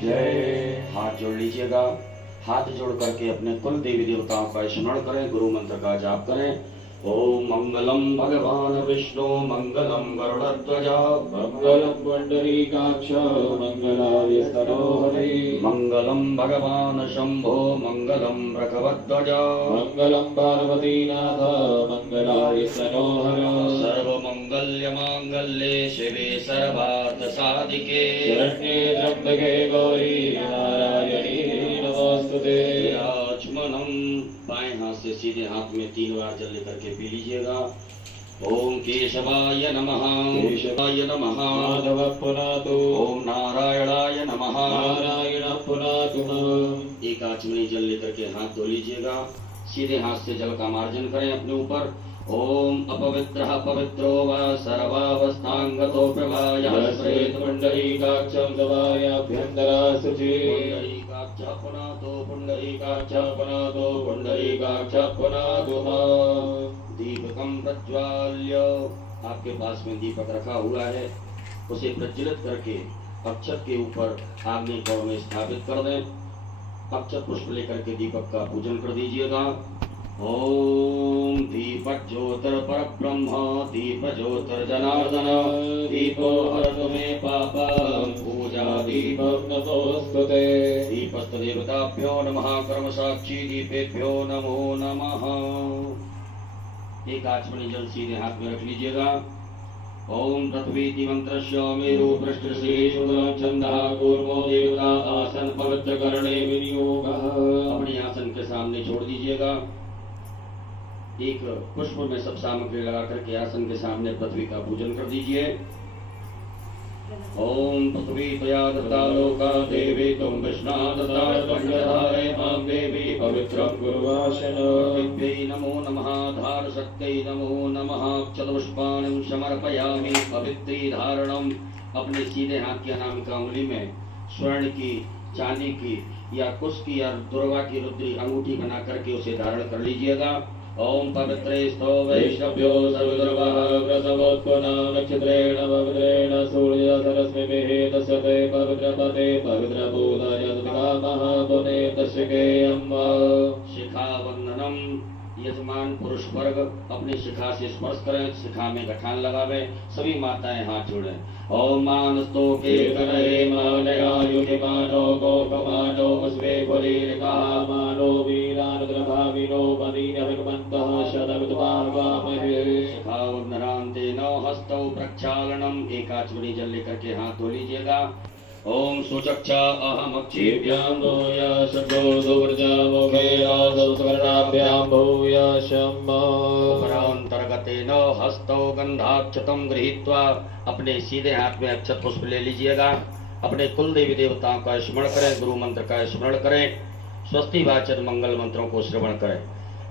जय। हाथ जोड़ लीजिएगा। हाथ जोड़ करके अपने कुल देवी देवताओं का स्मरण करें, गुरु मंत्र का जाप करें। ओम मंगलम भगवान विष्णु मंगलम गरुड़ध्वज मंगलम पुंडरीकाक्ष मंगलाय स्तनोहरे मंगलम भगवान शंभो मंगलम रघवध्वज मंगलम पार्वतीनाथ मंगलाय स्तनोहर सर्वमंगल्य मांगल्ये शिवे सर्वार्थ साधिके शरण्ये त्र्यंबके गौरी नारायणी नमोस्तुते। आचमनम बाएं हाथ से सीधे हाथ में 3 बार जल लेकर के पी लीजिएगा। ओम केशवाय नमः केशवाय नमः माधव पुनातु ओम नारायणाय नमः नारायण पुनातु। एक आचमनी जल लेकर के हाथ धो लीजिएगा। सीधे हाथ से जल का मार्जन करें अपने ऊपर। ओम अपवित्रः पवित्रो वा सर्वावस्थांगतो प्रभायः श्वेत पुंडरीकाक्षं दवायाभ्यन्तरा शुचि पुंडरीकाक्षः पुनातो पुंडरीकाक्षः पुनातो पुंडरीकाक्षं पुनातु। दीपकम प्रज्वाल्य, आपके पास में दीपक रखा हुआ है, उसे प्रज्वलित करके अक्षत के ऊपर आग्नि कौर में स्थापित कर दें। अक्षत पुष्प लेकर के दीपक का पूजन कर दीजिएगा। ओम दीपक ज्योतिर पर ब्रह्म दीप ज्योतिर जनार्दन दीपो हरतु मे पापं पूजा दीपं नमोस्तुते। दीपस्त देवताभ्यो नमः कर्म साक्षी दीपेभ्यो नमो नमः। एक आचमनी जल सीधे हाथ में रख लीजिएगा। ओम पृथ्वी मंत्रस्य मेरु पृष्ठ श्री छंदः कूर्मो देवता आसन पवित्र करणे विनियोगः। अपने आसन के सामने छोड़ दीजिएगा। एक पुष्प में सब सामग्री लगा करके आसन के सामने पृथ्वी का पूजन कर दीजिए। ओम पृथ्वी त्वया दत्ता लोका देवी तुम विष्णा दत्ता पंडधारे मां देवी पवित्रं गुरुवासन। पृथिव्यै नमो नमः धार शक्त्यै नमो नमः चतुष्पाणिं समर्पयामि पवित्री धारणम। अपने सीधे हाथ की अनामिका उंगली में स्वर्ण की चांदी की या कुश की या दुर्वा की रुद्री अंगूठी बना करके उसे धारण कर लीजिएगा। ओम पवित्रे स्तो वैष्णव्यो सर्वदुर्वाः प्रसवोत्पन्ना नक्षत्रेण पवित्रेण सूर्य सरस्वतीः तस्यते पवित्रपते पवित्रभूताय दत्कामः पुने तस्यकेयम्। शिखा वंदनम, यजमान पुरुष वर्ग अपनी शिखा से स्पर्श करें, शिखा में गठान लगावे। सभी माताएं हाथ जोड़ें। ओम मानस्तो के करे मानयायुनि मानो गोपमानो पुष्पे पुरीलिका मानो वीरानुद्रभाविनो मदीन भगवन्तः शतविद्वामहे। शिखा वंदनान्तेन हस्तौ प्रक्षालनम, एक आचमनी जल लेकर के हाथ धो लीजिएगा। ओम सुचक्षा अहम अक्षेभ्यां भूयाशो दुर्जामुखेरासुवर्णाभ्यां भूयाशम्। उपरांतर्गतेन हस्तौ गंधाक्षतं गृहीत्वा, अपने सीधे हाथ में अक्षत पुष्प ले लीजिएगा। अपने कुल देवी देवताओं का स्मरण करें, गुरु मंत्र का स्मरण करें, स्वस्ति वाचन मंगल मंत्रों को श्रवण करें।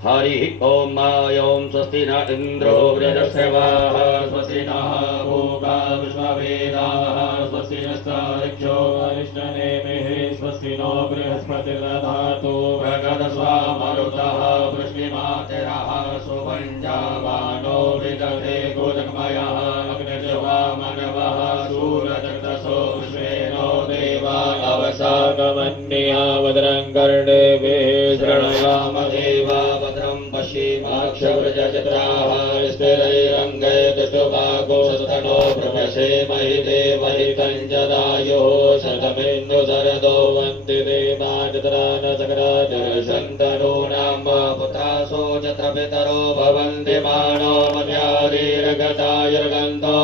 हरि ओम ओम स्वस्ति न इंद्रो वृद्धश्रवाः स्वस्ति नः भूता विश्ववेदाः स्वस्ति नस्तार्क्ष्यो अरिष्टनेमिः स्वस्ति नो बृहस्पतिर्दधातु भगवस्वामरुतः वृष्टिमातिरः सुभञ्जावानो विदधे गोजगमयः अग्निर्जवा मनवः सूरजगतसो विश्वेनो देवा अवसागमन्या भद्रं कर्णेभिः शृणुयाम देवा भद्रं पश्येमाक्षव्रजचित्राः स्थिरैरङ्गै दृष्टभागो शतनो प्रभसेमहि देवहितं जदायुः शतमिन्दुशरदो वन्ति देवाजतरानसकराजरसन्तनूनां पुत्रासो यत्र पितरो भवन्ति मानो मध्यादिर्गतायुर्गन्धो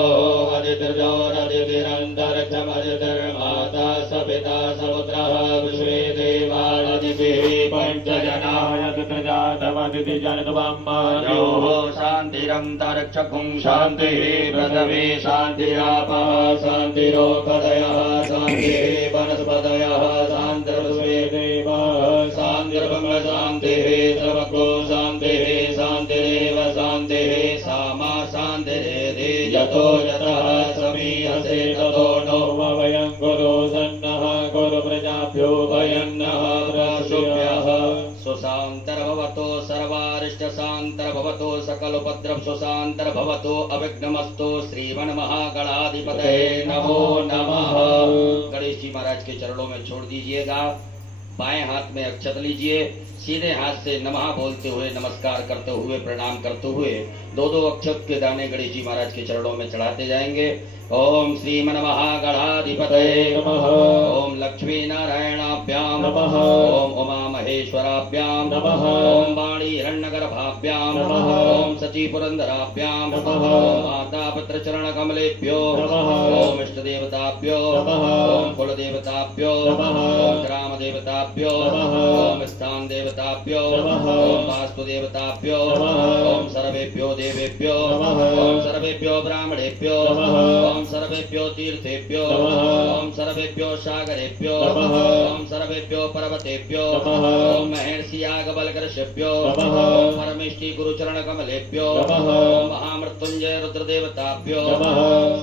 अदितिर्जो नदिभिरन्तरिक्षमदितिर्माता स पिता समुद्रः विश्वे देवादिभिः पञ्चजनाय तत्रजातमदिति जनत्वम्मायोः शान्तिरन्तरिक्षकुं शान्तिः पृथिवी शान्तिरापः शान्तिरोपदयः शान्तिः वनस्पतयः शान्तिर्विश्वे देवाः शान्तिर्ब्रह्म शान्तिः सर्वको शान्तिः शान्तिरेव शान्तिः सामा शान्तिरेधि यतो यतः समीहसे ततो नो वयं गुरु सन्नः गुरु प्रजाभ्यो वयं नः प्रसुभ्यः शान्तर्भवतो सर्वारिष्टशान्तर्भवतो सकलोपद्रवशोशान्तर्भवतो अविघ्नमस्तु श्रीमन्महागणाधिपतये नमो नमः। गणेश जी महाराज के चरणों में छोड़ दीजिएगा। बाएं हाथ में अक्षत लीजिए, सीधे हाथ से नमः बोलते हुए, नमस्कार करते हुए, प्रणाम करते हुए दो दो अक्षत के दाने गणेश जी महाराज के चरणों में चढ़ाते जाएंगे। ओम श्रीमन्महागणाधिपतये नमः। ओम लक्ष्मी नारायणाभ्यां नमः। ओम उमा महेश्वराभ्यां नमः। ओम वाणी हिरण्यगर्भाभ्यां नमः। ओम सची पुरंदराभ्यां नमः। ओम माता पुत्र चरण कमलेभ्यो नमः। ओम इष्ट देवताभ्यो नमः। ओम कुल देवताभ्यो नमः। ओम ग्राम देवताभ्यो नमः। ओम स्थान देवताभ्यो नमः। ओम वास्तु देवताभ्यो नमः। ओम सर्वेभ्यो देवेभ्यो नमः। ओम सर्वेभ्यो ब्राह्मणेभ्यो नमः। ओम सर्वेभ्यो तीर्थेभ्यो नमः। ओम सर्वेभ्यो सागरेभ्यो नमः। ओम सर्वेभ्यो पर्वतेभ्यो नमः। ओम महर्षि याज्ञवल्क्येभ्यो नमः। ओम परमेष्टि गुरुचरण कमलेभ्यो नमः। ओम महामृत्युंजय रुद्र देवताभ्यो नमः।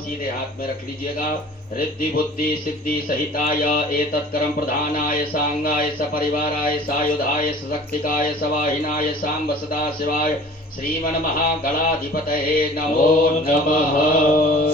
सीधे हाथ में रख लीजिएगा। रिद्धि बुद्धि सिद्धि सहिताय एतत्कर्म प्रधानाय सांगाय सपरिवाराय सायुधाय सशक्तिकाय सवाहिनाय सांब सदा शिवाय श्रीमन्महागणाधिपतये नमो नमः।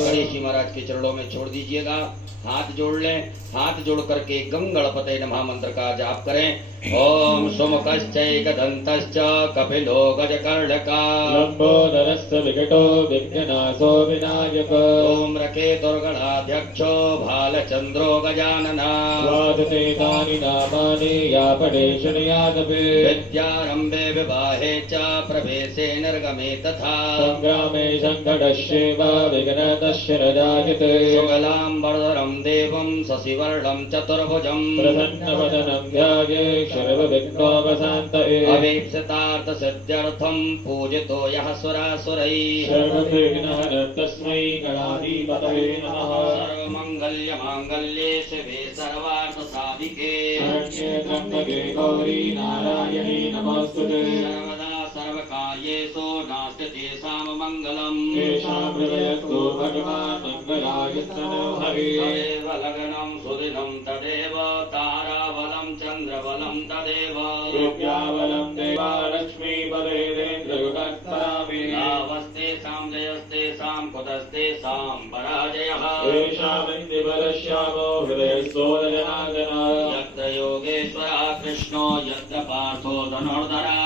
गणेश जी महाराज के चरणों में छोड़ दीजिएगा। हाथ जोड़ लें। हाथ जोड़ करके गंगणपतये नमः मंत्र का जाप करें। ओम सुमुखश्चैकदन्तश्च कपिलो गजकर्णका लंबोदरस्य विकटो विघ्ननाशो विनायक ओम रकेतुर्गणाध्यक्षो भालचन्द्रो गजानना वादते तानि नामानि या पठेशनियादपि विद्यारम्भे विवाहे च प्रवेशे निर्गमे तथा संग्रामे संकटस्यैव विघ्नतस्य न जायते शुक्लां वरदं देवं शशिवर्णं चतुर्भुजं प्रसन्नवदनं ध्याये सर्वविघ्नोपशान्तये अभीप्सितार्थसिद्ध्यर्थं पूजितो यः सुरासुरैः सर्वविघ्नहरं तस्मै गणाधिपतये नमः सर्वमङ्गल्यमाङ्गल्ये शिवे सर्वार्थसाधिके शरण्ये त्र्यम्बके गौरी नारायणी नमोऽस्तुते सर्वदा सर्वकार्येषु नास्ति तेषां मङ्गलम् येषां हृदयस्थो भगवान् मङ्गलायतनो हरे तदेव लग्नं सुदिनं तदेव ताराबलं चन्द्रबलं तदेव विद्याबलं देवा लक्ष्मी बलेन्द्रयुगत्करामि लाभस्तेषां जयस्तेषां कुतस्तेषां पराजयः येषामिन्द्रिबलश्यामो हृदयस्थो जनार्दन यत्र योगेश्वरः कृष्णो यत्र पार्थो धनुर्धरः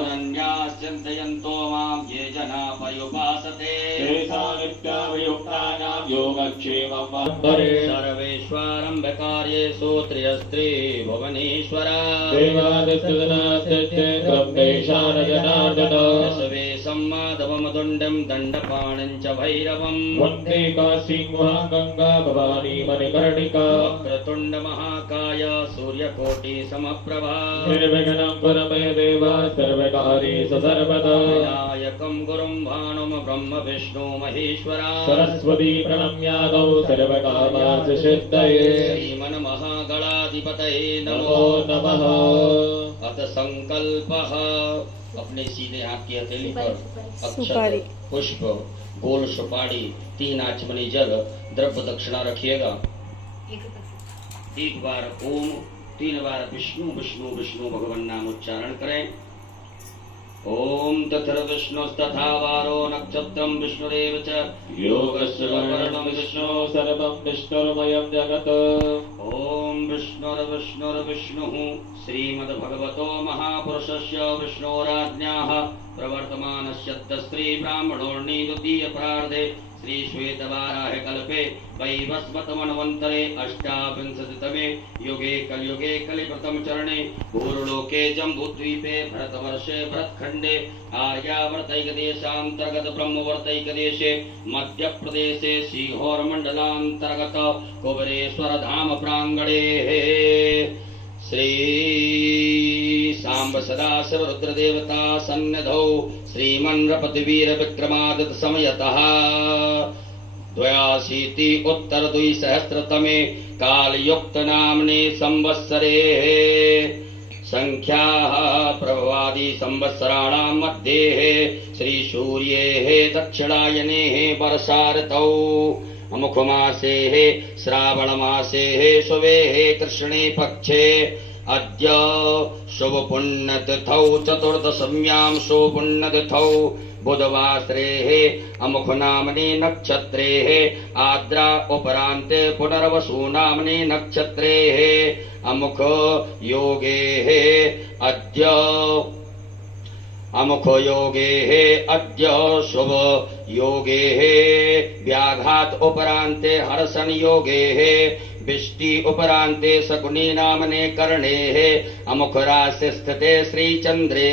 अनन्याश्चिन्तयन्तो मां ये जना पर्युपासते सर्वेष्वारम्भकार्येषु त्र्यस्त्री भुवनेश्वरा शवे सम्माधवमदुण्डं दण्डपाणिं च भैरवम् वन्दे काशीं गंगा भवानी मणिकर्णिका वक्रतुण्ड महाकाय सूर्यकोटि समप्रभा निर्विघ्नं कुरु मे देव सर्वकार्येषु सर्वदा विनायकं गुरुं भानुं ब्रह्म विष्णु महेश्वरा सरस्वती प्रणम्यादौ सर्वकामार्थ सिद्धये श्रीमन्महागणाधिपतये नमो नमः। अथ संकल्पः। अपने सीधे हाथ की हथेली पर सुपारी, अक्षत पुष्प गोल सुपारी 3 आचमनी जल द्रव्य दक्षिणा रखिएगा। एक बार ओम 3 बार विष्णु विष्णु विष्णु भगवान नाम उच्चारण करें। ओम तथर्विष्णुस्तथा वारो नक्षत्रं विष्णुरेव च योगस्य वर्णं विष्णु सर्वं विष्णुर्मयं जगत् ओम विष्णुर्विष्णुर्विष्णुः श्रीमद्भगवतो महापुरुषस्य विष्णोराज्ञाः प्रवर्तमानस्य स्त्री ब्राह्मणोर्णि द्वितीय प्रार्धे श्री श्वेतवाराह कल्पे वैवस्वतमन्वन्तरे अष्टाविंशतितमे युगे कलियुगे कलिप्रथम चरणे भूर्लोके जम्बूद्वीपे भरतवर्षे भरतखण्डे आर्यावर्तैकदेशान्तर्गत ब्रह्मवर्तैकदेशे मध्यप्रदेशे सीहोरमण्डलान्तर्गत कुबेरेश्वर धाम प्राङ्गणे श्री सांब सदाशिव रुद्रदेवता सन्निधौ श्रीमन्नृपतिवीर विक्रमादित्य समयतः 82 उत्तर 2सहस्रतमे कालयुक्त नाम्ने संवत्सरे संख्याः प्रभवादि संवत्सराणां मध्ये श्री सूर्येः दक्षिणायने वर्षा ऋतौ अमुखमासे श्रावणमासे शुभे कृष्णे पक्षे अद्य शुभ पुण्यतिथौ चतुर्दश्यां शुभ पुण्यतिथौ बुधवासरे अमुख नामने नक्षत्रे आद्रा उपरान्ते पुनर्वसु नामने नक्षत्रे अमुख योगे अद्य अमुख योगे अद्य शुभ योगे व्याघात उपरान्ते हर्षण योगे विष्टि उपरान्ते शकुनी नामने कर्णे अमुख राशि स्थिते श्रीचन्द्रे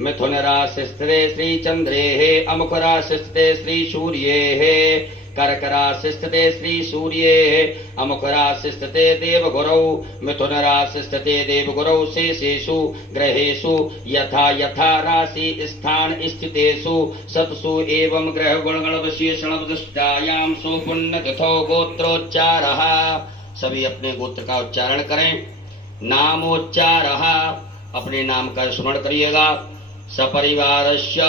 मिथुन राशि स्थिते श्रीचन्द्रे अमुख राशि स्थिते श्रीसूर्ये कर्क राशि स्थिते श्रीसूर्ये अमुख राशि स्थिते देवगुरौ मिथुन राशि स्थिते देवगुरौ शेषेषु ग्रहेषु यथा यथा राशि स्थान स्थितेषु सत्सु एवं ग्रह गुणगण विशेषण दृष्टायां सुपुण्यतिथौ गोत्रोच्चारः। सभी अपने गोत्र का उच्चारण करें। नामोच्चारः, अपने नाम का स्मरण करिएगा। सपरिवारस्य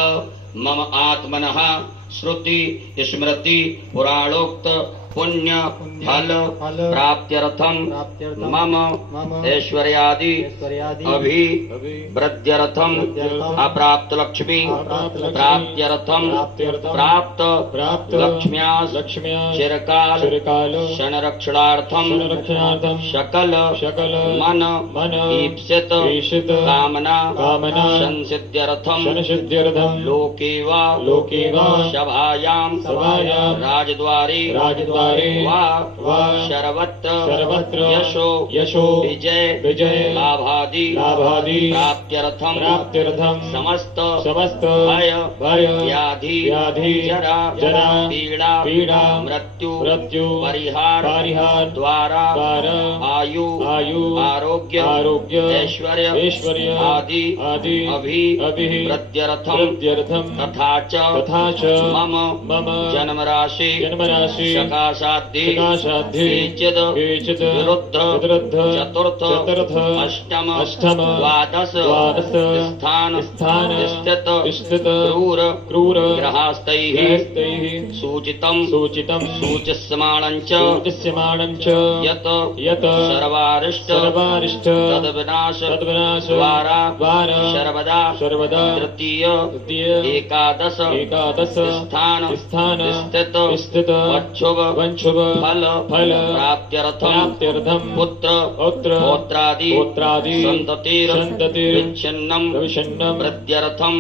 मम आत्मनः श्रुति स्मृति पुराणोक्त पुण्य फल प्राप्त्यर्थम मम ऐश्वर्यादि अभिवृद्ध्यर्थम अप्राप्त लक्ष्मी प्राप्त्यर्थम प्राप्त लक्ष्म्यास चिरकाल संरक्षणार्थम शकल मन ईप्सित कामना संसिद्ध्यर्थम लोके वा सभायां राजद्वारे वा सर्वत्र यशो विजय लाभादि प्राप्त्यर्थम समस्त भय व्याधि जरा पीड़ा मृत्यु परिहार द्वारा आयु आरोग्य ऐश्वर्य आदि अभिवृद्ध्यर्थम तथा च मम जन्म राशि सकाशाद्धि केचित् विरुद्ध चतुर्थ अष्टम द्वादश स्थान स्थित क्रूर ग्रहास्तैः सूचितम् सूच्यमानं च यत् सर्वारिष्ट तद्विनाश द्वारा सर्वदा तृतीय एकादश स्थान स्थित वंशुभ फल प्राप्त्यर्थम पुत्र पौत्रादि संततिर् विच्छिन्नं वृद्ध्यर्थम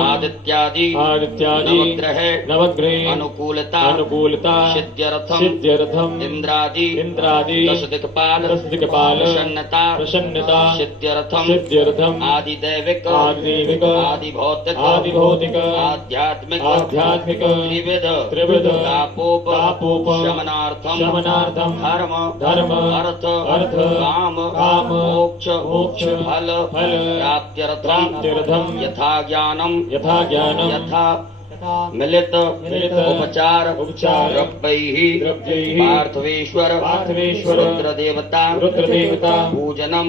आदित्यादि नवग्रह अनुकूलता सिद्ध्यर्थम इंद्रादि दश दिक्पाल प्रसन्नता सिद्ध्यर्थम आदिदैविक आदिभौतिक आध्यात्मिक त्रिविध तापोप शमनार्थम धर्म अर्थ काम मोक्ष फल प्राप्त्यर्थम यथा ज्ञानम यथा मिलित उपचार द्रव्यैः पार्थवेश्वर रुद्रदेवता पूजनम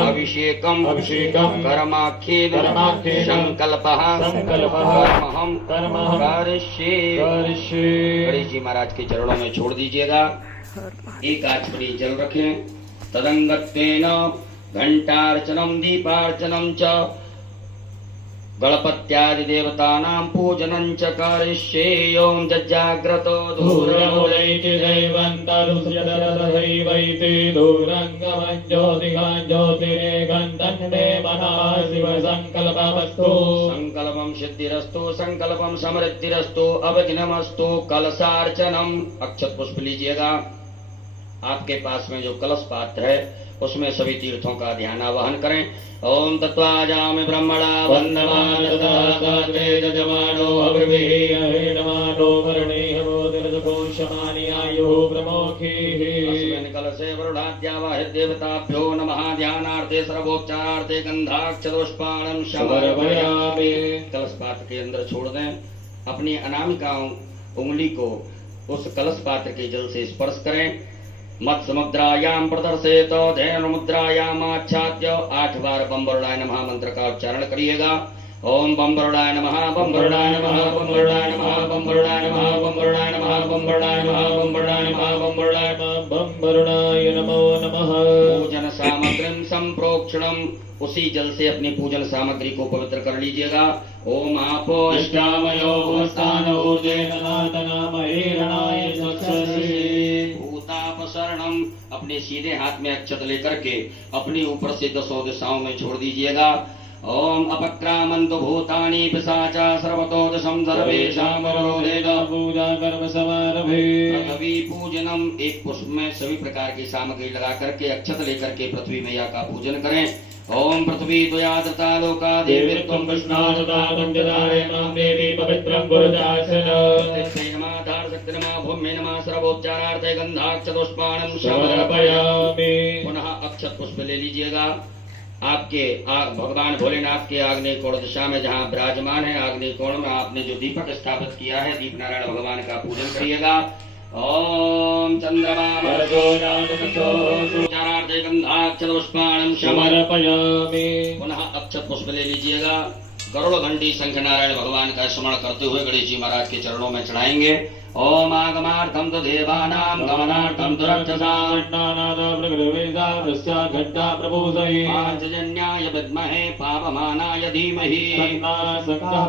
अभिषेकम कर्माख्येन संकल्पः कर्म करिष्ये। गणेश जी महाराज के चरणों में छोड़ दीजिएगा। एक आचमनी जल रखें। तदंगत्वेन घंटार्चनम दीपार्चनम च गणपत्यादि देवतानां पूजनं च करिष्ये। ओम जज्जाग्रतो धूरमुदैति दैवन्तरुष्यदरसैवैति धूरङ्गमं ज्योतिरेकं तन्मे मनः शिव सङ्कल्पमस्तु। संकल्पम सिद्धिरस्तु संकल्पम समृद्धिरस्तु अवघ्नमस्तु। कलशार्चनम, अक्षत पुष्प लीजिएगा। आपके पास में जो कलश पात्र है उसमें सभी तीर्थों का ध्यान आवाहन करें। ओम तत्वाजामि ब्रह्मणा वन्दमान जमानो अब्रवीमानो वर्णेहमोदरकोशमानि आयुः प्रमोखीः। अस्मिन् कलशे वरुणाद्यावाहित देवताभ्यो नमः। ध्यानार्थे सर्वोपचारार्थे गंधाक्षतपुष्पाणं समर्पयामि। कलश पात्र के अंदर छोड़ दें। अपनी अनामिका उंगली को उस कलश पात्र के जल से स्पर्श करें। मत्समुद्रायां प्रदर्शेत धैर्य मुद्रायां आच्छाद्य 8 बार बम वरुणाय नमः मंत्र का उच्चारण करिएगा। ओम बम वरुणाय नमः बम वरुणाय नमः बम वरुणाय नमः बम वरुणाय नमः बम वरुणाय नमः बम वरुणाय नमः बम वरुणाय नमः बम वरुणाय नमः बम वरुणाय नमो नमः। पूजन सामग्री संप्रोक्षणम, उसी जल से अपनी पूजन सामग्री को पवित्र कर लीजिएगा। ओम आपो इष्टामयो भूस्तान ऊर्जेन नातनामहेरणाय चक्षुषे। भूतापसरणम, अपने सीधे हाथ में अक्षत लेकर के अपने ऊपर से 10 दिशाओं में छोड़ दीजिएगा। ओम अपक्रामन्तु भूतानि पिशाचा सर्वतो दशम सर्वेषाम् अवरोधेन पूजा कर्म समारभे। पृथ्वी पूजनम, एक पुष्प में सभी प्रकार की सामग्री लगा करके अक्षत लेकर के पृथ्वी मैया का पूजन करें। ओम पृथ्वी त्वयादता लोका देवी त्वं कृष्णादतातं जदारे मां देवी पवित्रं पुरुषासन। नमः धारशक्ति नमः भूम्ये नमः सर्वोच्चारार्थे गन्धाक्षतपुष्पाणं समर्पयामि। पुनः अक्षत पुष्प ले लीजिएगा। आपके भगवान भोलेनाथ के आग्नेय कोण दिशा में जहाँ विराजमान है, आग्नेय कोण में आपने जो दीपक स्थापित किया है, दीप नारायण भगवान का पूजन करिएगा। ओम चंद्रमा गंधाक्षतपुष्पाणं समर्पयामि। पुनः अक्षत पुष्प ले लीजिएगा। गरुड़ घंटी शंख नारायण भगवान का स्मरण करते हुए गणेश जी महाराज के चरणों में चढ़ाएंगे। ओम आगमार्थम तो देवानां गमनार्थम तो रक्षसां घंटा प्रभूषये पांचजन्याय विद्महे पापमानाय धीमहि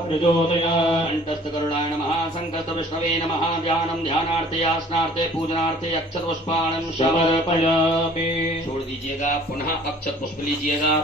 प्रचोदयात्। कंठस्थ गरुडाय नमः संकस्त विष्णवे नमः। ध्यानम ध्यानार्थे आसनार्थे पूजनार्थे अक्षत पुष्पाणं समर्पयामि। छोड़ दीजिएगा। पुनः अक्षत पुष्प लीजिएगा।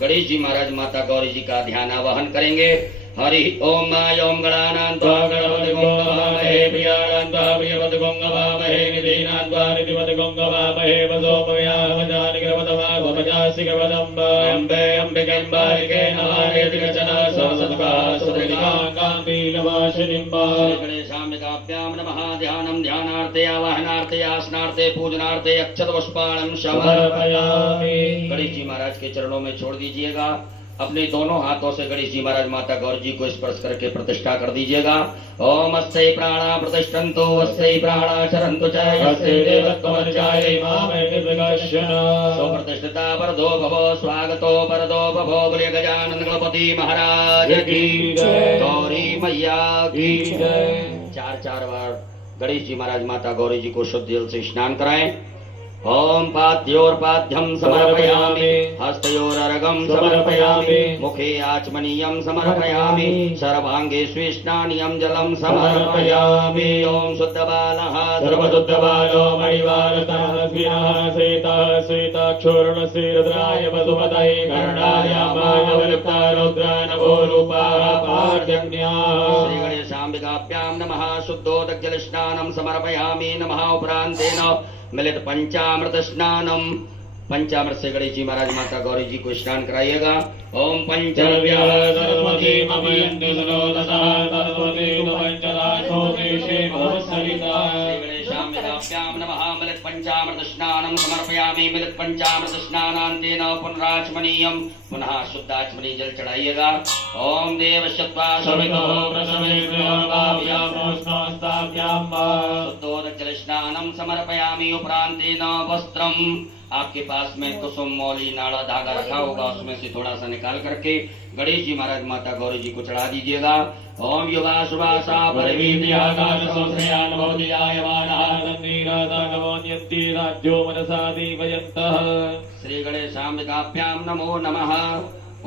गणेश जी महाराज माता गौरी जी का ध्यान आवाहन करेंगे। हरि ओम ओम गणानां त्वा गणपति गंगवामहे प्रियाणां त्वा प्रियपति गंगवामहे निधीनां त्वा निधिपति गंगवामहे वसोमयामजानिकृपदमागमजासिकवदम्ब अम्बे अम्बिकेम्बालिके नमानेतिकचना सरस्वतकाशुरनिकाङ्काम्बीलवासिनिम्ब। गणेशाम्बिकाभ्यां नमः। ध्यानं ध्यानार्थे आवाहनार्थे आसनार्थे पूजनार्थे अक्षत पुष्पाणं समर्पयामि। गणेश जी महाराज के चरणों में छोड़ दीजिएगा। अपने दोनों हाथों से गणेश जी महाराज माता गौरी जी को स्पर्श करके प्रतिष्ठा कर दीजिएगा। ओम अस्यै प्राणा प्रतिष्ठन्तु अस्यै प्राणा चरन्तु च यस्यै देवत्वमर्चायै मामेकविकर्षण। सुप्रतिष्ठिता वरदो भवो स्वागतो वरदो भवो। बोले गजानन गणपति महाराज की जय। गौरी मैया की जय। 4 बार गणेश जी महाराज माता गौरी जी को शुद्ध जल से स्नान कराएं। ओम पाद्योर्पाद्यं समर्पयामि हस्तयोरर्घं समर्पयामि मुखे आचमनीयं समर्पयामि सर्वांगे स्वेष्णानियं जलं समर्पयामि। ओम शुद्धबालः सर्वशुद्धबालो मणिवारतः श्रीतः श्वेताक्षोर्णस्य रुद्राय वसुपतये कर्णायामाय वलिप्ता रुद्रा नभो रूपाः पार्जन्याः। श्री गणेशाम्बिकाभ्यां नमः। शुद्धोदकजल स्नानं समर्पयामि नमः। उपरान्तेन मिलित पंचामृत स्नानम, पंचामृत से गणेश जी महाराज माता गौरी जी को स्नान कराइएगा। ओम पंचव्या सरस्वती ममयन्तु सनोदसः सरस्वती पंचदाशो देशे भवसरिता। गणेशाम्बिकाभ्यां नमः। मिलित पंचामृत स्नानं समर्पयामि। मिलित पंचामृत स्नानान्तेन पुनराचमनीयं, पुनः शुद्धाचमनी जल चढ़ाइएगा। ओम देवशत्वा सवितो प्रसवेभ्यां शुद्धोदक जल स्नानं समर्पयामि। उपरान्तेन वस्त्रम, आपके पास में कुसुम मौली नाड़ा धागा रखा होगा, उसमें से थोड़ा सा निकाल करके गणेश जी महाराज माता गौरी जी को चढ़ा दीजिएगा। ओम युवा सुवासा राज्यो मनसा दीपयन्तः। श्री गणेशाम्बिकाभ्यां नमो नमः।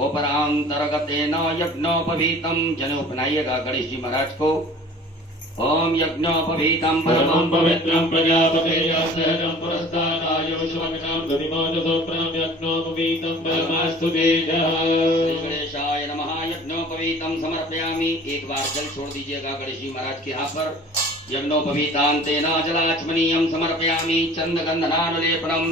उपरांतर्गतेन यज्ञोपवीतम, जनेऊ पहनाइएगा गणेश जी महाराज को। ओम यज्ञोपवीतम परमं पवित्रं प्रजापतेः सहजं पुरस्तादायुष्वमिनं दधिमोजसोप्रं यज्ञोपवीतं परमास्तु तेजः। श्री गणेशाय नमः। यज्ञोपवीतम समर्पयामि। एक बार जल छोड़ दीजिएगा गणेश जी महाराज के यहाँ पर। यज्ञोपवीतान्तेन जलाचमनीयं समर्पयामि। चंदगंधनानुलेपनम,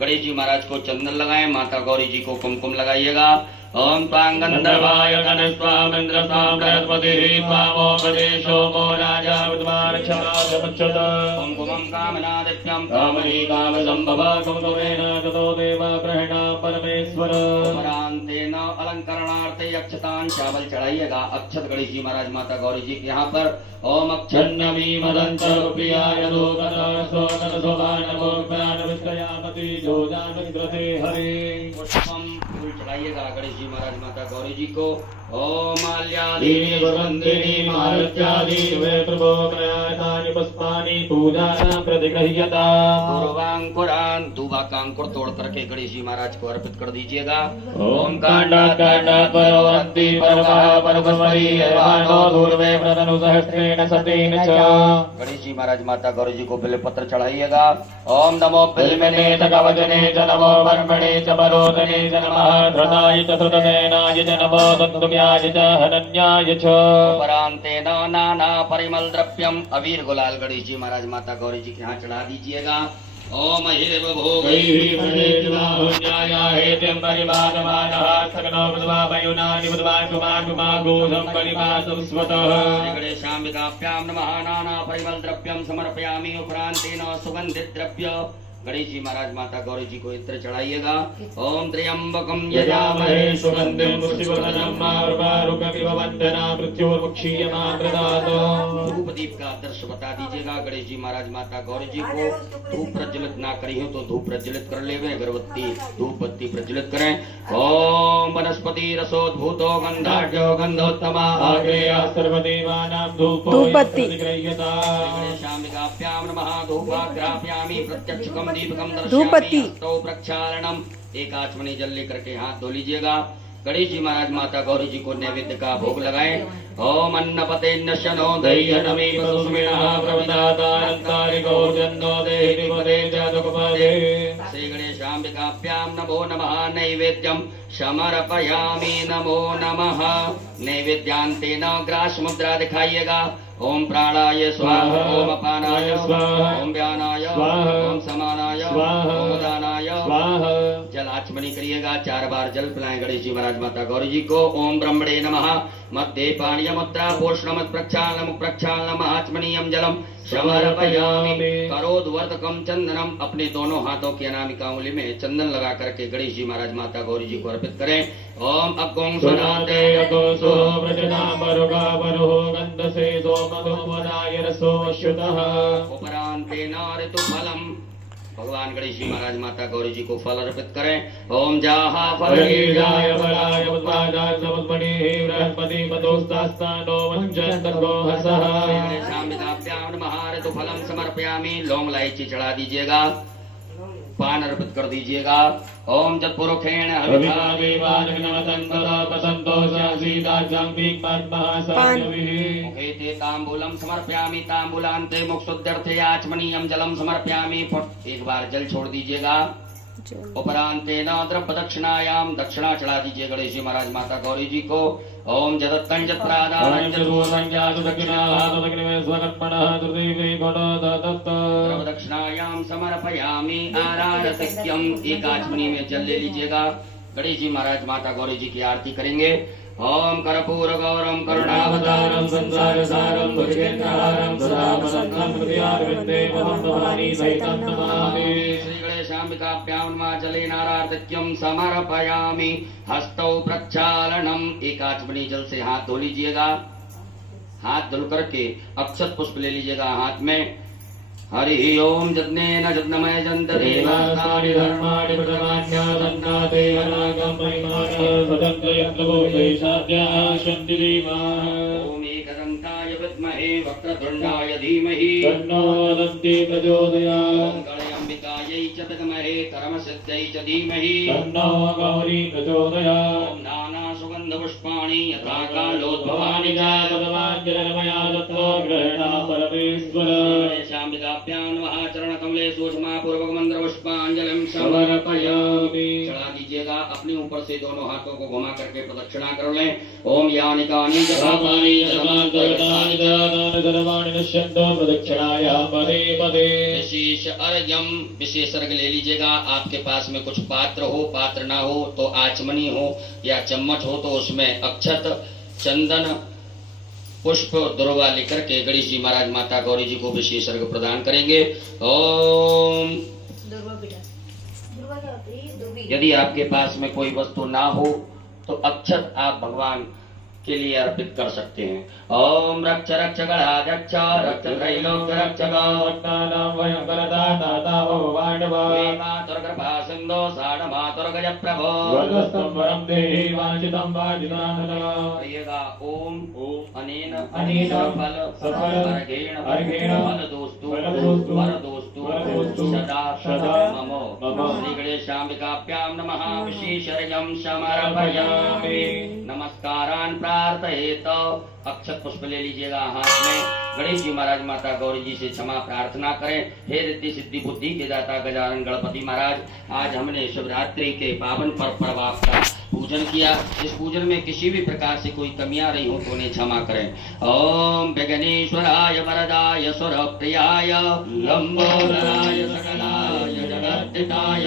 गणेश जी महाराज को चंदन लगाएं। माता गौरी जी को कुमकुम लगाइएगा। ओम त्वां गंधर्वाय गणस्वामिन्द्रस्वां बृहस्पतिः त्वामोपदेशो मो राजा विद्वान् क्षमागच्छत। कुमकुमं कामनादित्यं कामनी कामसम्भव कुमकुमेन ततो देव ग्रहणा परमेश्वर। उपरान्तेन अलंकरणार्थे अक्षतान् चावल चढ़ाइएगा। अक्षत गणेश जी महाराज माता गौरी जी के यहाँ पर। ओम छन्नमी मदन्तर्प्रियाय दोकरसोकरसोभानमोक्तान् विष्टयामति जोजानुग्रते हरे। पुष्पम चढ़ाइएगा गणेश जी महाराज माता गौरी जी को। ओम दीनि वन्दिनी मारुत्यादि वे प्रभो प्रयातानि पुष्पानि पूजानां प्रतिगृह्यता। पूर्वांकुरान दूबा का अंकुर तोड़ करके गणेश जी महाराज को अर्पित कर दीजिएगा। ओम कांडात् परवन्ति परवः परवमरी एवानो दूर्वे प्रतनु सहस्रेण सतेन च। गणेश जी महाराज माता गौरी जी को बिल्वपत्र चढ़ाइएगा। ओम नमो बिल्वने च कवचने च नमो ब्रह्मणे च परोधने च नमः धृताय च धृतसेनाय च नमो दन्तुभ्याय च हनन्याय च। परान्तेन नाना परिमल द्रव्यम अबीर गुलाल गणेश जी महाराज माता गौरी जी के यहाँ चढ़ा दीजिएगा। ओम हिरव भोगैः हेत्यं परिवादमानः सकनो बुधवा वयुनानि बुधवा कुमाकुमागोधं परिवासं स्वतः। गणेशाम्बिकाभ्यां नमः नाना परिमल द्रव्यम समर्पयामि। उपरांतेन सुगंधित द्रव्य गणेश जी महाराज माता गौरी जी को इत्र चढ़ाइएगा। ओम त्र्यंबकम यजामहे सुगंधिं पुष्टिवर्धनम् आरुरुकमिव वन्दना मृत्युर्मुक्षीयमामृतात्। धूप दीप का दृश्य बता दीजिएगा। गणेश जी महाराज माता गौरी जी को धूप प्रज्वलित ना करी हो तो धूप प्रज्वलित कर ले, अगरबत्ती धूप बत्ती प्रज्वलित करें। ओम वनस्पति रसोद्भूतो गंधाढ्यो गंधोत्तमा आग्नेया सर्वदेवानां धूपबत्ती। गणेशाम्बिकाभ्यां नमः धूपाग्रापयामि प्रत्यक्षकम दीपकम धूपबत्ती। दर्शयामि प्रक्षालनम। एक आचमनी जल लेकर के हाथ धो लीजिएगा। गणेश जी महाराज माता गौरी जी को नैवेद्य का भोग लगाएं। ओम अन्नपते नश्यनो दह्यनमी पशुमिणः प्रवदातारंतारिको जन्नो देहि निपदे जातकपदे। श्री गणेशाम्बिकाभ्यां नमो नमः नैवेद्यम समर्पयामि नमो नमः। नैवेद्यांतेन ग्रास मुद्रा दिखाइएगा। ओम प्राणाय स्वाहा ओम अपानाय स्वाहा ओम व्यानाय स्वाहा ओम समानाय स्वाहा ओम उदानाय स्वाहा। जल आचमनी करिएगा। 4 बार जल पिलाएं गणेश जी महाराज माता गौरी जी को। ओम ब्रह्मणे नमः मध्ये पानीय मुद्रा पोषणमत प्रक्षालनम प्रक्षालनम आचमनीयम जलम समर्पयामि। करोद्वर्तकम चंदनम। अपने दोनों हाथों की अनामिका उंगली में चंदन लगा करके गणेश जी महाराज माता गौरी जी को अर्पित करें। ओम अग्गों सुनाते अगोसो व्रजनामरुगा वरुहो गन्धसे सोमधूमदाय रसो अश्युतः। उपरांतेन ऋतुफलम। भगवान गणेश जी महाराज माता गौरी जी को फल अर्पित करें। ओम जाहा फलगीर्जाय फलाय उत्पादाय समुद्मणिः बृहस्पति पतोस्तास्तानो वञ्चन्तर्गो हसः। गणेशाम्बिकाभ्यां नमः ऋतुफलम समर्पयामि। लौंग इलायची चढ़ा दीजिएगा। पान अर्पित कर दीजिएगा। ओम जत्पुरुखेण मुखेते तांबूलम समर्पयामि। तांबूलान्ते मुक्षुद्यर्थे आचमनीयम जलम समर्पयामि। एक बार जल छोड़ दीजिएगा। उपरांतेन द्रव्य दक्षिणायाम दक्षिणा चढ़ा दीजिए गणेश जी महाराज माता गौरी जी को। ओम जदत्तं जत्प्रादानं दक्षिणायाम समर्पयामि आराधत्यम। एक आचमनी में जल ले लीजिएगा। गणेश जी महाराज माता गौरी जी की आरती करेंगे। ओम कर्पूर गौरम करुणावतारम संसार सारम भुजगेन्द्रहारम सदा वसंतम हृदयारविंदे महं भवानी सहितं नमामि। श्री गणेशाम्बिकाभ्यां नमः जलेनाराधत्यं समर्पयामि। हस्तौ प्रक्षालनम। एक आचमनी जल से हाथ धो लीजिएगा। हाथ धुल करके अक्षत पुष्प ले लीजिएगा हाथ में। हरि ओम जज्ञेन जज्ञमय जन्त देवास्तानि धर्माणि प्रथमान्यादन्नाते अनागम परिमाणः स्वतन्त्र यन्त्रभूतेशाद्याः शन्ति देवाः। ओम एकदन्ताय विद्महे वक्रतुण्डाय धीमहि तन्नो दन्ति प्रचोदयात्। ओम गणेशाम्बिकायै च विद्महे कर्मसिद्ध्यै च धीमहि तन्नो गौरी प्रचोदयात्। ओम नाना सुगन्ध पुष्पाणि यथा कालोद्भवानि च तदवाञ्जनमया दत्तो ग्रहणा परमेश्वर। गणेशाम्बिकाभ्यां नमः चरण कमले सूक्ष्मा पूर्वक मंत्र पुष्पांजलिं समर्पयामि। चढ़ा दीजिएगा। अपने ऊपर से दोनों हाथों को घुमा करके प्रदक्षिणा कर लें। ओम यानि कानि च पापानि सर्वाणि दानानि सर्वाणि नश्यन्तो प्रदक्षिणायां पदे पदे। विशेष अर्घ्यम। विशेष अर्घ्य ले लीजिएगा। आपके पास में कुछ पात्र हो, पात्र ना हो तो आचमनी हो या चम्मच हो तो उसमें अक्षत चंदन पुष्प दुर्वा लेकर के गणेश जी महाराज माता गौरी जी को विशेष अर्घ्य प्रदान करेंगे। ओम। यदि आपके पास में कोई वस्तु ना हो तो अक्षत आप भगवान के लिए अर्पित कर सकते हैं। ओम रक्ष रक्ष गणाध्यक्ष रक्ष त्रैलोक्य रक्षक वक्तानां वयं वरदाता भगवान् पाण्डव मातुर्गर्भा सिन्धो साढमातुर्गज प्रभो वरदस्तं वरं देहि वाञ्छितं वाञ्छितानन्दः कहिएगा ओम अनेन अनेन सफल अर्घेण फलदोस्तु सदा मम श्री गणेशाम्बिकाभ्यां नमः विशेषर्घ्यं समर्पयामि। नमस्कारान् प्रार्थयेत। अक्षत पुष्प ले लीजिएगा हाथ में। गणेश जी महाराज माता गौरी जी से क्षमा प्रार्थना करें। हे रिद्धि सिद्धि बुद्धि के दाता गजानन गणपति महाराज, आज हमने शिवरात्रि के पावन पर्व आपका पूजन किया। इस पूजन में किसी भी प्रकार से कोई कमियां रही हो तो उन्हें क्षमा करें। ओम विघ्नेश्वराय वरदाय सुरप्रियाय लंबोदराय सकलाय जगद्दिताय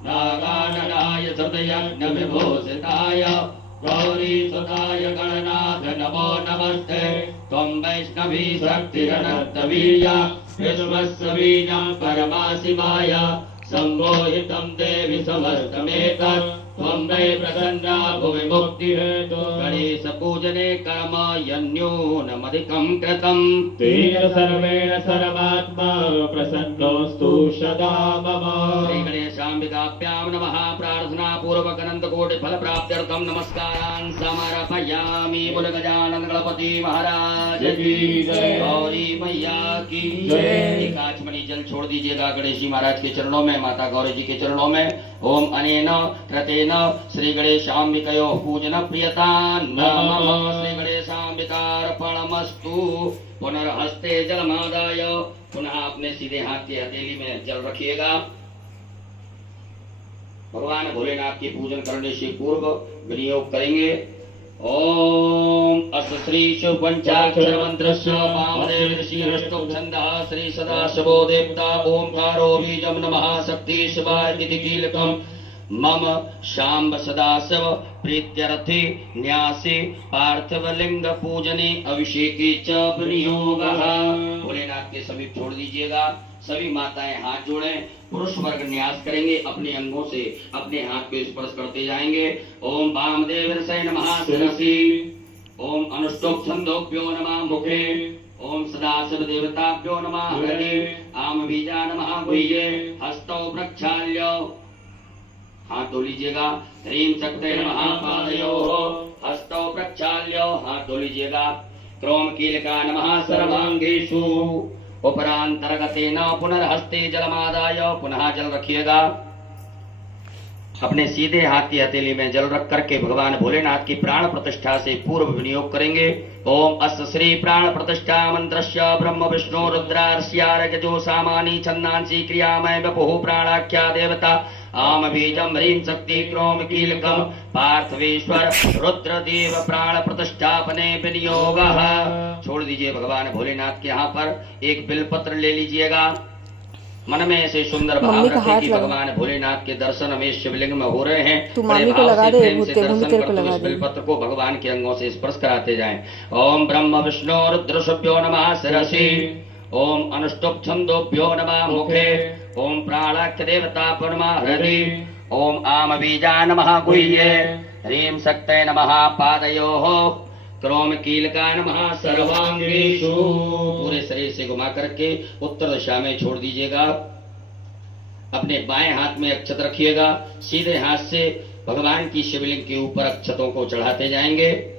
नागाननाय हृदयज्ञ विभूषिताय गौरी सुताय गणनाथ नमो नमस्ते। त्वं वैष्णवी शक्तिरनन्तवीर्या विश्वस्य बीजं परमाशिवाय सम्मोहितं देवि समस्तमेतत् त्वं वै प्रसन्ना भुवि मुक्तिहेतु। गणेश पूजने कर्म यन्यूनमधिकं कृतं तेन सर्वेण सर्वात्मा प्रसन्नोऽस्तु सदा मम। श्री गणेशाम्बिकाभ्यां नमः। प्रार्थना पूर्वक अनंत कोटि फल प्राप्त्यर्थं नमस्कारान् समर्पयामि। बोल गजानन गणपति महाराज की जय। गौरी मैया की जय। एक आचमनी जल छोड़ दीजिएगा गणेश जी महाराज के चरणों में, माता गौरी जी के चरणों में। ओम अनेन कृतेन श्री गणेशाम्बिकयोः पूजन प्रियतां नमः। श्री गणेशाम्बिकार्पणमस्तु। पुनर्हस्ते जलमादाय, पुनः अपने सीधे हाथ की हथेली में जल रखिएगा। भगवान भोलेनाथ के पूजन करने से पूर्व विनियोग करेंगे। ओम अस श्री शिव पंचाक्षर मंत्रस्य वामदेव ऋषि ऋष्टुप छन्दः श्री सदाशिवो देवता ओंकारो बीजं नमः शक्ति शिवाय इति कीलकम् मम शाम्ब सदाशिव प्रीत्यर्थे न्यासे पार्थिवलिंग पूजने अभिषेके च विनियोगः। भोलेनाथ के समीप छोड़ दीजिएगा। सभी माताएं हाथ जोड़ें। पुरुष वर्ग न्यास करेंगे, अपने अंगों से अपने हाथ को स्पर्श करते जाएंगे। ओम वामदेव ऋषये नमः शिरसि। ओम अनुष्टुप छन्दोभ्यो नमः मुखे। ओम सदाशिव देवताभ्यो नमः हृदि। आम बीजा नमः गुह्ये। हस्तौ प्रक्षाल्य हाथ धो लीजिएगा। ह्रीं शक्ते नमः पादयोः। हस्तौ प्रक्षाल्य हाथ धो लीजिएगा। क्रोम कीलका नमः सर्वांगेषु। उपरांतर्गतेन पुनर्हस्ते जलमादाय, पुनः जल रखिएगा। अपने सीधे हाथ की हथेली में जल रख करके भगवान भोलेनाथ की प्राण प्रतिष्ठा से पूर्व विनियोग करेंगे। ओम अस्य श्री प्राण प्रतिष्ठा मंत्रस्य ब्रह्म विष्णु रुद्रार्ष्यारगजो सामानी छन्दांसि क्रियामय वपुः प्राणाख्या देवता आम बीजम ह्रीं शक्ति क्रोम कीलकम पार्थिवेश्वर रुद्रदेव प्राण प्रतिष्ठापने विनियोगः। छोड़ दीजिए भगवान भोलेनाथ के यहाँ पर एक बिलपत्र ले लीजिएगा। मन में ऐसे सुंदर भाव रखें कि भगवान भोलेनाथ के दर्शन हमें शिवलिंग में हो रहे हैं। तू मामी को लगा दे, दर्शन करते हुए बिलपत्र को भगवान के अंगों से स्पर्श कराते जाएं। ओम ब्रह्म विष्णु रुद्रशुभ्यो नमः शिरसि। ओम अनुष्टुप छन्दोभ्यो नमः मुखे। ओम प्राणाख्य देवताभ्यो नमः हृदि। ओम आम बीजा नमः गुह्ये। ह्रीं शक्ते नमः पादयोः। क्रोम कीलका नमः सर्वांगेषु। पूरे शरीर से घुमा करके उत्तर दिशा में छोड़ दीजिएगा। अपने बाएं हाथ में अक्षत रखिएगा। सीधे हाथ से भगवान की शिवलिंग के ऊपर अक्षतों को चढ़ाते जाएंगे।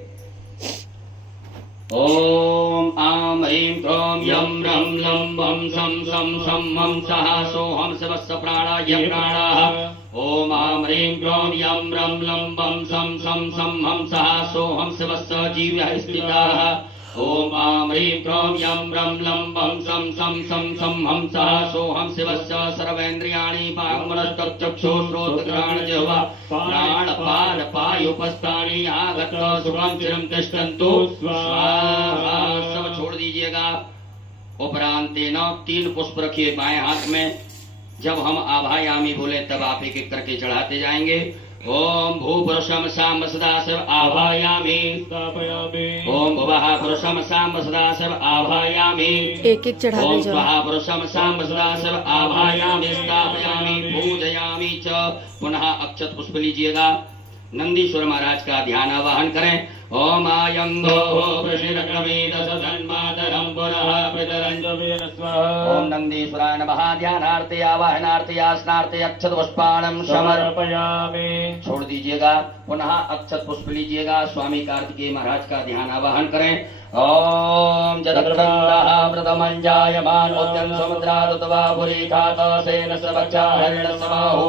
ओम आम ह्रीं क्रोम यम रम लं वं सं सं सं हम सः सोऽहं शिवस्य प्राणाय प्राणाः। ओम आम ह्रीं क्रोम यम रम लं वं सं सं सं हम सः सोऽहं शिवस्य जीवः स्थिताः। ओम आम ह्रीं क्रोम यम रम लं वं सं सं सं सं हम सः सोऽहं शिवस्य सर्वेन्द्रियाणि वाङ्मनश्चक्षुश्रोत्रघ्राणजिह्वा प्राणपानपायुपस्थानि आगत्य सुखं चिरं तिष्ठन्तु स्वाहा। सब छोड़ दीजिएगा। उपरांतेन 3 पुष्प रखिए बाएं हाथ में। जब हम आभायामी बोले तब आप एक एक करके चढ़ाते जाएंगे। ओम भूपुरुषम साम्ब सदाशिव आभायामि स्थापयामि। ओम भुवः पुरुषम साम्ब सदाशिव आभायामि। एक एक चढ़ा ओम दे स्वः पुरुषम साम्ब सदाशिव आभायामि स्थापयामि पूजयामि च। पुनः अक्षत पुष्प लीजिएगा। नंदीश्वर महाराज का ध्यान आवाहन करें। ओम आयंगो वृषिरक्रमीत सधन्मातरं पुनः पितरञ्च स्वाहा। ओम नंदीश्वराय नमः। ध्यानार्थे आवाहनार्थे आसनार्थे अक्षत पुष्पाणम समर्पयामि। छोड़ दीजिएगा, पुनः अक्षत पुष्प लीजिएगा। स्वामी कार्तिकेय महाराज का ध्यान आवाहन करें। ओम जदक्रंदः प्रथमञ्जायमानोद्यं समुद्रादुतवा पुरीघातसेन सवक्षा हरिणसमाहो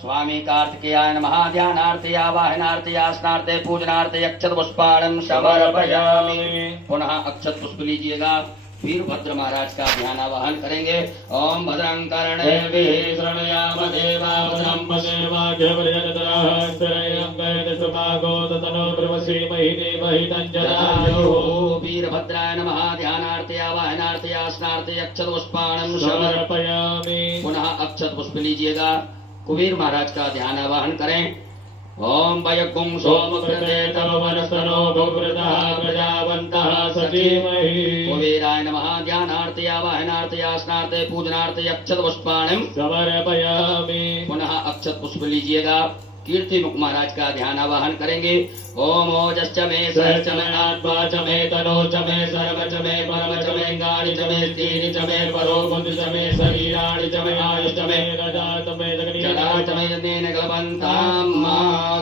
स्वामी कार्तिकेयाय नमः। ध्यानार्थे आवाहनार्थे आसनार्थे पूजनार्थे अक्षत पुष्पाणं समर्पयामि। पुनः अक्षत पुष्प लीजिएगा, वीरभद्र महाराज का ध्यान आवाहन करेंगे। ओम भद्रं कर्णेभिः शृणुयाम देवा भद्रं वीरभद्राय नमः। ध्यानार्थे आवाहनार्थे आसनार्थे अक्षत पुष्पाणं समर्पयामि। पुनः अक्षत पुष्प लीजिएगा, कुबेर महाराज का ध्यान आवाहन करें। ओम वयकुं सोमकृते तव वनस्तनो भवृतः प्रजावन्तः सजीमहि। कुबेराय नमः। ध्यानार्थे आवाहनार्थे आसनार्थे पूजनार्थे अक्षत पुष्पाणं समर्पयामि। पुनः अक्षत पुष्प लीजिएगा, कीर्ति मुख महाराज का ध्यान आवाहन करेंगे। ओम ओजश्च मे सहच मे आत्मा च मे तनो च मे सर्व च मे परम च मे गाणि च मे स्त्रीणि च मे परो बुद्धि च मे शरीराणि च मे आयुष च मे रजा च मे जला च मे जनेन गलवन्ताम् मा।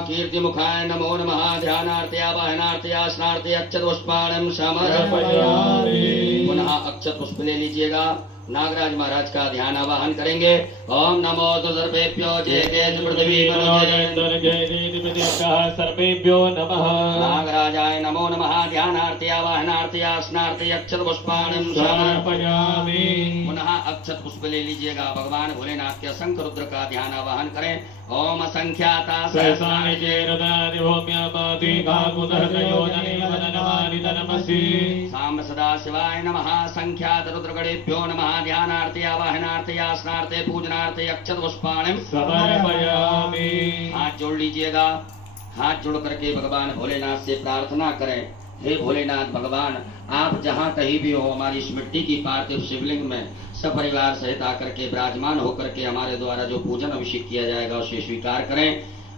कीर्ति मुखाय नमो नमः। ध्यानार्थे आवाहनार्थे आसनार्थे अक्षत पुष्पाणं समर्पयामि। पुनः अक्षत पुष्प ले लीजिएगा, नागराज महाराज का ध्यान आवाहन करेंगे। ओम नमो सर्वेभ्यो जय जय पृथ्वी सर्वेभ्यो नमः। नागराजाय नमो नमः। ध्यानार्थे आवाहनार्थे आसनार्थे अक्षत पुष्पाणं समर्पयामि। पुनः अक्षत पुष्प ले लीजिएगा, भगवान भोलेनाथ के असंख्य रुद्र का ध्यान आवाहन करें। ओम असंख्याता सहस्राणि चेरदानि भूम्यापाति काकुतहृदयोजने वदनमानि तनमसि। साम सदा शिवाय नमः। संख्यात रुद्रगणेभ्यो नमः। ध्यानार्थे आवाहनार्थे आसनार्थे पूजनार्थे अक्षत पुष्पाणं समर्पयामि। हाथ जोड़ लीजिएगा, हाथ जोड़ करके भगवान भोलेनाथ से प्रार्थना करें। हे भोलेनाथ भगवान, आप जहाँ कहीं भी हो, हमारी इस मिट्टी की पार्थिव शिवलिंग में सपरिवार सहित आकर के विराजमान होकर के हमारे द्वारा जो पूजन अभिषेक किया जाएगा उसे स्वीकार करें।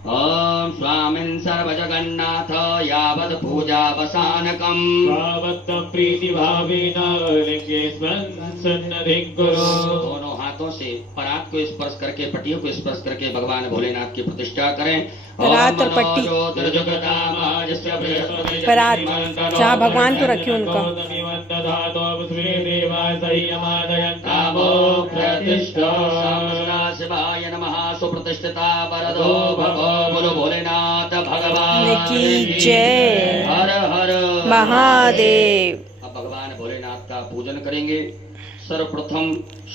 ओम स्वामिन् सर्वजगन्नाथ यावत् पूजावसानकम् भावत् प्रीतिभावेन लिंगेस्मिन् सन्निधिं कुरु। दोनों हाथों से परात को स्पर्श करके, पट्टियों को स्पर्श करके भगवान भोलेनाथ की प्रतिष्ठा करें। परात और पट्टी, परात जहाँ भगवान को रखे उनका। शिवाय नमः। सुप्रतिष्ठिता वरदो भगो बोलो भोलेनाथ भगवान की जय। हर हर महादेव। अब भगवान भोलेनाथ का पूजन करेंगे। सर्वप्रथम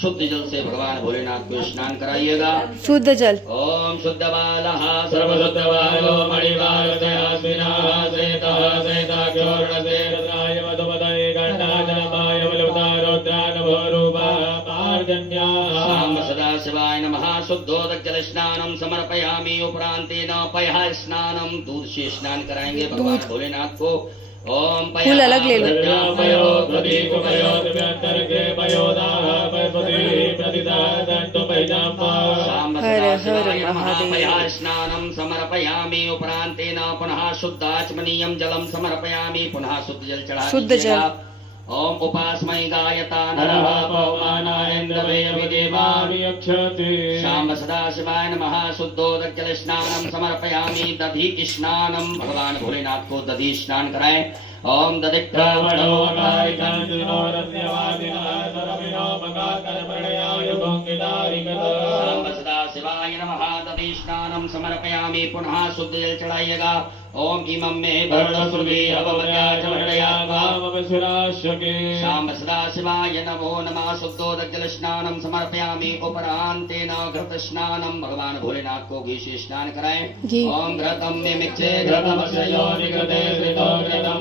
शुद्ध जल से भगवान भोलेनाथ को स्नान कराइएगा। शुद्ध जल। ओम शुद्ध बालः सर्वशुद्ध बालो मणिवाल दयास्मिनः श्वेतः श्वेताख्योर्णसे रुद्राय मधुमदये गण्डाजलमाय बलवतारोद्रानभोरूपः पार्जन्याः। साम्ब सदा शिवाय नमः। शुद्धोदक स्नानम समर्पयामि। उपरांतेन पयः स्नानम, दूध से स्नान कराएंगे भगवान भोलेनाथ को। ओम फूल अलग ले लो। हर हर महादेव। स्नानम समर्पयामि। उपरांतेन पुनः शुद्धाचमनीयं जलम समर्पयामि। पुनः शुद्ध जल चढ़ा शुद्ध जल। ओम उपास्मै गायता नरः पवमानायन्द्रवे विदेवाभियक्षते। शाम सदा शिवाय नमः। शुद्धोदक स्नानम समर्पयामि। दधि स्नानम, भगवान भोलेनाथ को दधि स्नान कराएं। ओम दधिक्रमणो सदा शिवाय नमः। दधि स्नानम समर्पयामि। पुनः शुद्ध जल चढ़ाइएगा। ओम इमं मे भरणसुर्वी शाम सदा शिवाय नमो नमः। शुद्धोदक जल स्नानम समर्पयामि। उपरांतेन घृत स्नानम, भगवान भोलेनाथ को घी से स्नान कराएं। ओम घृतम मे मिक्षे घृतम योनिकृते श्रितो घृतम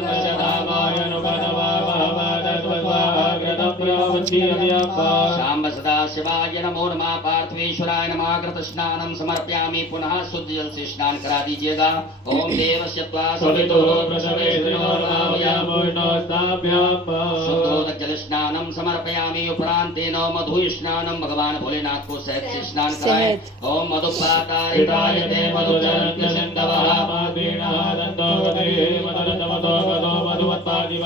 शाम सदा शिवाय नमो नमः। पार्थवेश्वराय नमः। घृत स्नानम समर्पयामि। पुनः शुद्ध जल से स्नान करा दीजिएगा। ओम देवस्य त्वा सवितो शुद्धोदक जल स्नानम समर्पयामि। उपरांतेन मधु स्नानम, भगवान भोलेनाथ को शहद से स्नान कराएं। ओम मधुपातारितायते मधुजन्य सिन्धवः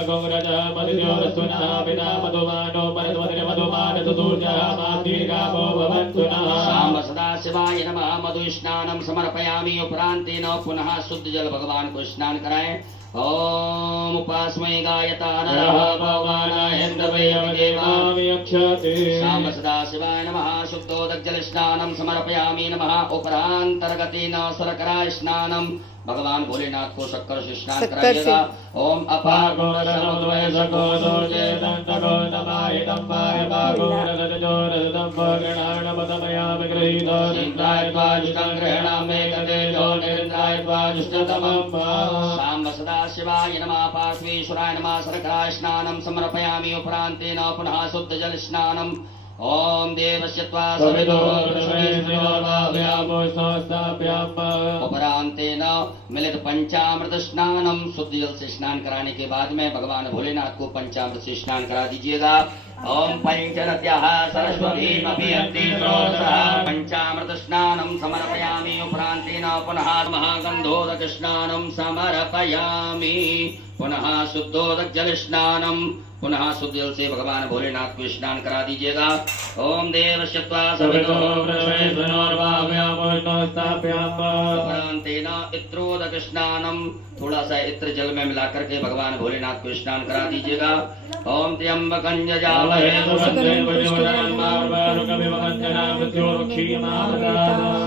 मघोरजः मधुजोरस्तुनः पिता मधुमानो परद्वतिर्मधुमान चतुर्जः माद्वीगावो भवन्तु नः शाम सदाशिवाय नमः मधु स्नानं समर्पयामि उपरांतेन पुनः शुद्ध जल भगवान को स्नान कराएं ओम उपास्मै गायता नरः भगवानायन्द्रवयमदेवामियक्षते शाम सदाशिवाय नमः शुद्धोदक जल स्नानं समर्पयामि नमः उपरांतर्गतेन शर्करा स्नानं भगवान भोलेनाथ को शक्कर से स्नान शक्कर कराइएगा से। ओम शाम सदाशिवाय नमः पार्श्वेश्वराय नमः शर्करा स्नानं समर्पयामि उपरांतेन पुनः शुद्ध जल स्नानं ओम देवस्य त्वा सवितो उपरांतेन मिलित पंचामृत स्नानम शुद्ध जल से स्नान कराने के बाद में भगवान भोलेनाथ को पंचामृत से स्नान करा दीजिएगा ओम पंचरत्याः सरस्वतीमपि पंचामृत स्नानं समर्पयामि उपरांतेन पुनः महागंधोदक स्नानं समर्पयामि पुनः शुद्धोदक जल स्नानं पुनः शुद्ध जल से भगवान भोलेनाथ को स्नान करा दीजिएगा ओम देवस्य त्वा सवितो उपरांतेन इत्रोदक स्नानं थोड़ा सा इत्र जल में मिला करके भगवान भोलेनाथ को स्नान करा दीजिएगा ओम त्र्यंबकं यजामहे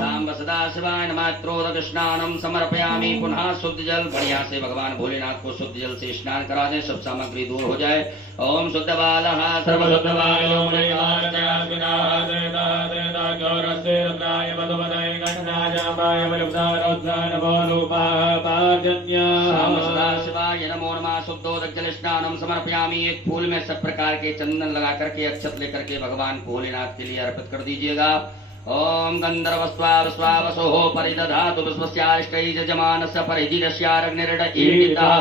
शाम सदाशिवाय नमः इत्रोदक स्नानं समर्पयामि पुनः शुद्ध जल बढ़िया से भगवान भोलेनाथ को शुद्ध जल से स्नान करा दें सब सामग्री दूर हो जाए ओम शुद्ध बालः शिवाय नमो नमः शुद्धोदक जल स्नानं समर्पयामि एक फूल में सब प्रकार के चंदन लगा करके अक्षत लेकर के भगवान भोलेनाथ के लिए अर्पित कर दीजिएगा ओम गंधर्वस्वावस्वावसोः परिदधातु विश्वस्याष्टैः यजमानस्य परिधिरस्याग्निर्डईरितः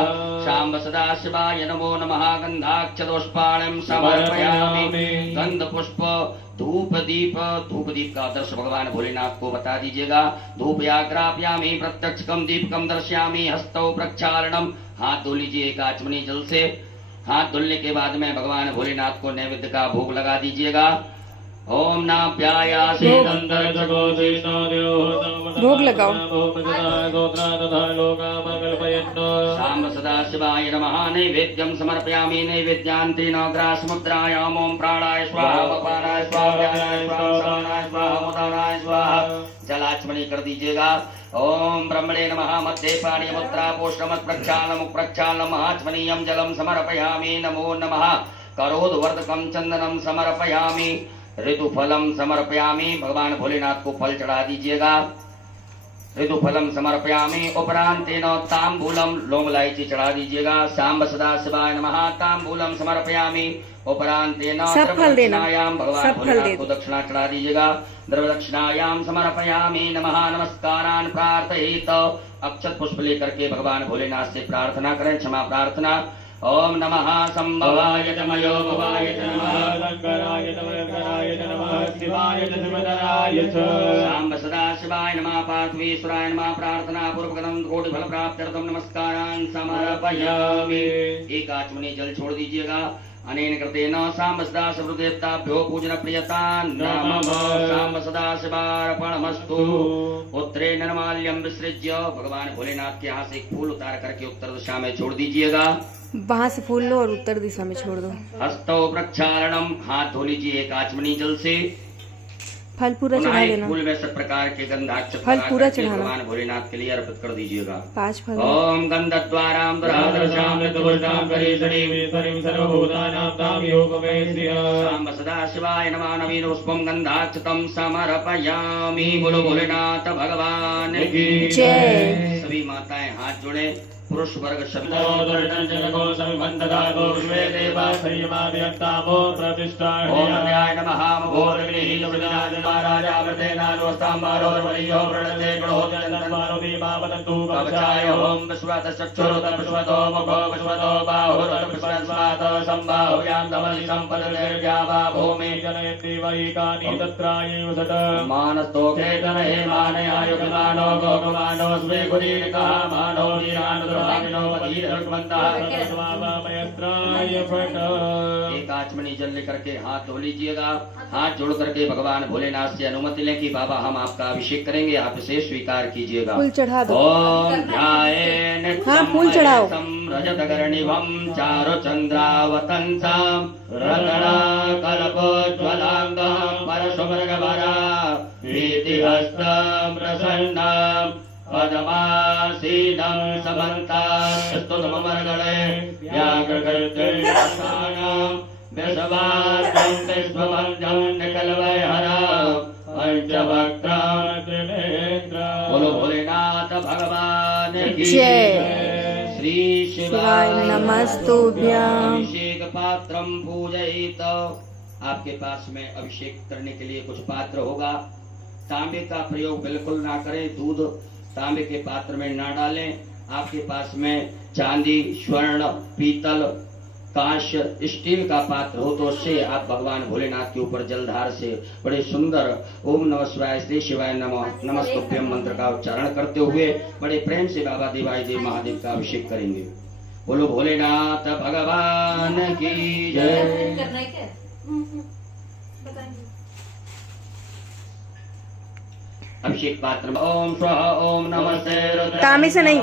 शाम्ब सदाशिवाय नमो नमः गंधाक्षतोष्पाणं समर्पयामि गंध पुष्प धूप दीप का आदर्श भगवान भोलेनाथ को बता दीजिएगा धूपयाग्राप्यामि प्रत्यक्षकम दीपकम दर्शयामि हस्तौ प्रक्षालनम हाथ धो लीजिए एक आचमनी जल से हाथ धुलने के बाद में भगवान भोलेनाथ को नैवेद्य का भोग लगा दीजिएगा ओम नाप्यायासि भोग लगाओ शाम सदाशिवाय नमः नैवेद्यं समर्पयामि नैवेद्यान्तेन ग्रासमुद्रायाम् ओम प्राणाय स्वाहा अपानाय स्वाहा व्यानाय स्वाहा समानाय स्वाहा मुदानाय स्वाहा जलाचमनी कर दीजिएगा ओम ब्रह्मणे नमः मध्ये पाणिमुद्रा पोष्णमत् प्रक्षालनं प्रक्षालनम् आचमनीयं जलं समर्पयामि नमो नमः करोद्वर्धकं चंदनं समर्पयामि ऋतुफलम समर्पयामि भगवान भोलेनाथ को फल चढ़ा दीजिएगा ऋतुफलम समर्पयामि उपरांतेन तांबूलम लौंग इलायची चढ़ा दीजिएगा शाम्ब सदाशिवाय नमः तांबूलम समर्पयामि उपरांतेन द्रव्यदक्षिणायाम भगवान भोलेनाथ को दक्षिणा चढ़ा दीजिएगा द्रव्यदक्षिणायाम समर्पयामि नमः नमस्कारान् प्रार्थयेत अक्षत पुष्प लेकर के भगवान भोलेनाथ से प्रार्थना करें क्षमा प्रार्थना ओम नमः संभवाय तमयो भवाय नमः शंकराय नमः शिवाय शिवधराय शाम्ब सदाशिवाय नमः पार्थवेश्वराय नमः प्रार्थना पूर्वकं कोटि फल प्राप्त्यर्थं नमस्कारान् समर्पयामि एक आचमनी जल छोड़ दीजिएगा अनेन कृतेन शाम्ब सदाशिवदेवताभ्यो पूजन प्रियतां नमः शाम्ब सदाशिवार्पणमस्तु उत्तरे निर्माल्यं विसृज्य भगवान भोलेनाथ के यहाँ से एक फूल उतार करके उत्तर दिशा में छोड़ दीजिएगा वहाँ से फूल लो और उत्तर दिशा में छोड़ दो हस्तौ प्रक्षालनम हाथ धो लीजिए एक आचमनी जल से फल पूरा चढ़ा देना फूल में सब प्रकार के गंधाक्ष फल पूरा चढ़ाना भगवान भोलेनाथ के लिए अर्पित कर दीजिएगा 5 फल ओम गंधद्वारां शाम्ब सदाशिवाय नमः नवीन पुष्पम गंधाक्षतम समर्पयामि बोलो भोलेनाथ भगवान की जय। सभी माताएं हाथ जोड़े पुरुष वर्ग ओम नमः महाराजा वृद्धेनानुस्ताम्बारोर्वरीयो वृणते गृहोजनन्मानो दीपावतन्तु कवचाय ओम विश्वतश्चक्षुरुत विश्वतो मुखो विश्वतो बाहुरुत विश्वस्मात सम्बाहुयां धमलि सम्पदर्व्यावा भूमि जनयति वैकानि तत्रायैव सत मानस्तो खेतनहे मानयायुगमानो गोगमानो स्वेगुरीरिकः मानो वीरानुद्रवामिनो वधीरभगवन्तः स्वावामयस्त्राय फट। एक आचमनी जल लेकर के हाथ धो लीजिएगा। हाथ जोड़ करके भगवान भोलेनाथ से अनुमति लें कि बाबा हम आपका अभिषेक करेंगे, आप इसे स्वीकार कीजिएगा। फूल चढ़ा दो। ओम ध्याये हाँ, फूल चढ़ाओ। रजतगर्णिभं चारुचन्द्रावतंसं रत्नाकल्पोज्ज्वलांगं परशुमृगवरा प्रीतिहस्तं प्रसन्नं पद्मासीनं समन्तास्तुतमर्गणे व्याघ्रगर्जनस्थानं विश्वाद्यं विश्ववन्द्यं निकलवैहरं पंचवक्त्रं त्रिनेत्रं। बोलो भोलेनाथ भगवान की जय। श्री शिवाय नमस्तुभ्यं। अभिषेक पात्रम पूजयित। आपके पास में अभिषेक करने के लिए कुछ पात्र होगा। तांबे का प्रयोग बिल्कुल ना करें, दूध तांबे के पात्र में ना डालें। आपके पास में चांदी, स्वर्ण, पीतल, कांस्य, स्टील का पात्र हो तो उससे आप भगवान भोलेनाथ के ऊपर जलधार से बड़े सुंदर ओम नमः शिवाय श्री शिवाय नमः नमस्तुभ्यं मंत्र का उच्चारण करते हुए बड़े प्रेम से बाबा देवादिदेव महादेव का अभिषेक करेंगे। बोलो भोलेनाथ भगवान की जय। अभिषेक पात्र ओम स्वः ओम नमस्ते तांबे से नहीं।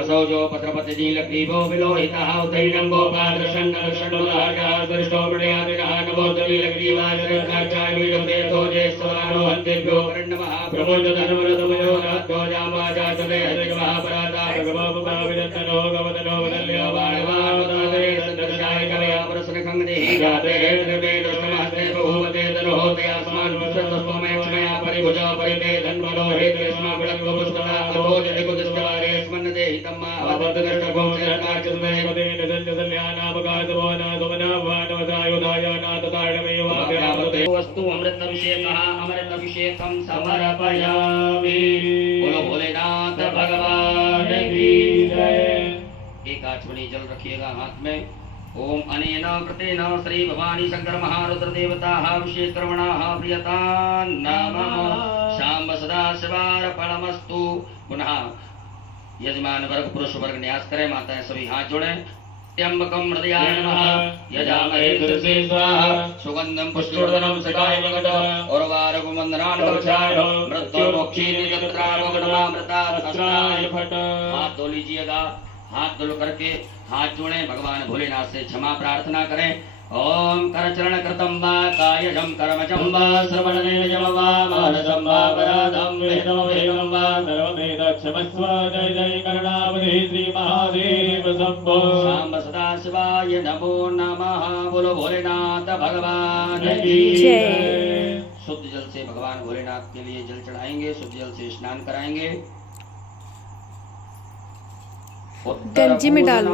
असौ जो पत्रपति नीलग्रीवो विलोहितः उदैनं गोपालषण्डलषण्डोलार्गः सृष्टो मृडयादिनः नमोदनीलग्रीवाय वीरमेधो ज्येष्ठवानो हन्तेभ्यो वरण्णमः प्रमोदधर्मरथमयो रात्रो जामाजातले हरिगमहापराधा भगवोपपाविदत्तनो गवदनो वदल्यो वाणवावदादे सन्दर्शाय कलया परसनखङ्गदेहि गाते द्रवे दुष्टमहस्ते बहुमते तनोते अस्मान् विश्वतस्त्वमे क्षमया परिभुजो परिते धन्वनो हेतुस्मा गुणङ्गो पुष्पदा अभोज एकुदिष्टवारे स्मन्नते हितम्मा अवदनष्टगो चरणार्चुमे पदेन सञ्जसल्यानापगातवोना सुमनावानवदायुधायानाततारणमेवाभ्यामते वस्तु अमृतभिषेकः अमृतभिषेकं समर्पयामि। बोलो भोलेनाथ भगवान की जय। एक आचमनी जल रखिएगा हाथ में। ओम अनेन कृतेन श्री भवानी शंकर महारुद्र देवताः अभिषेक कर्मणाः प्रियता नमः। शाम सदा शिवार्पणमस्तु। पुनः यजमान वर्ग पुरुष वर्ग न्यास करें, माताएं सभी हाथ जोड़ें। त्र्यंबकं हृदयाय नमः यजामहे तुलसी स्वाहा सुगंधं पुष्टिवर्धनं सदाय मगध औरवारगं वन्दनान् कवचाय मृत्युर्मोक्षीनि तत्रावगणमामृतात् अस्त्राय फट। हाथ धो लीजिएगा। हाथ धो करके हाथ जोड़ें, भगवान भोलेनाथ से क्षमा प्रार्थना करें। ओम करचरण कृतं वा कायजं कर्मजं वा श्रवणनेयं वा मानसं वा पराधं वेदं वेगं वा सर्वमेतक्षमस्व। जय जय करुणावधे श्री महादेव शंभो। शाम सदा शिवाय नमो नमः। बोलो भोलेनाथ भगवान की जय। शुद्ध जल से भगवान भोलेनाथ के लिए जल चढ़ाएंगे, शुद्ध जल से स्नान कराएंगे। गंजी में डालो।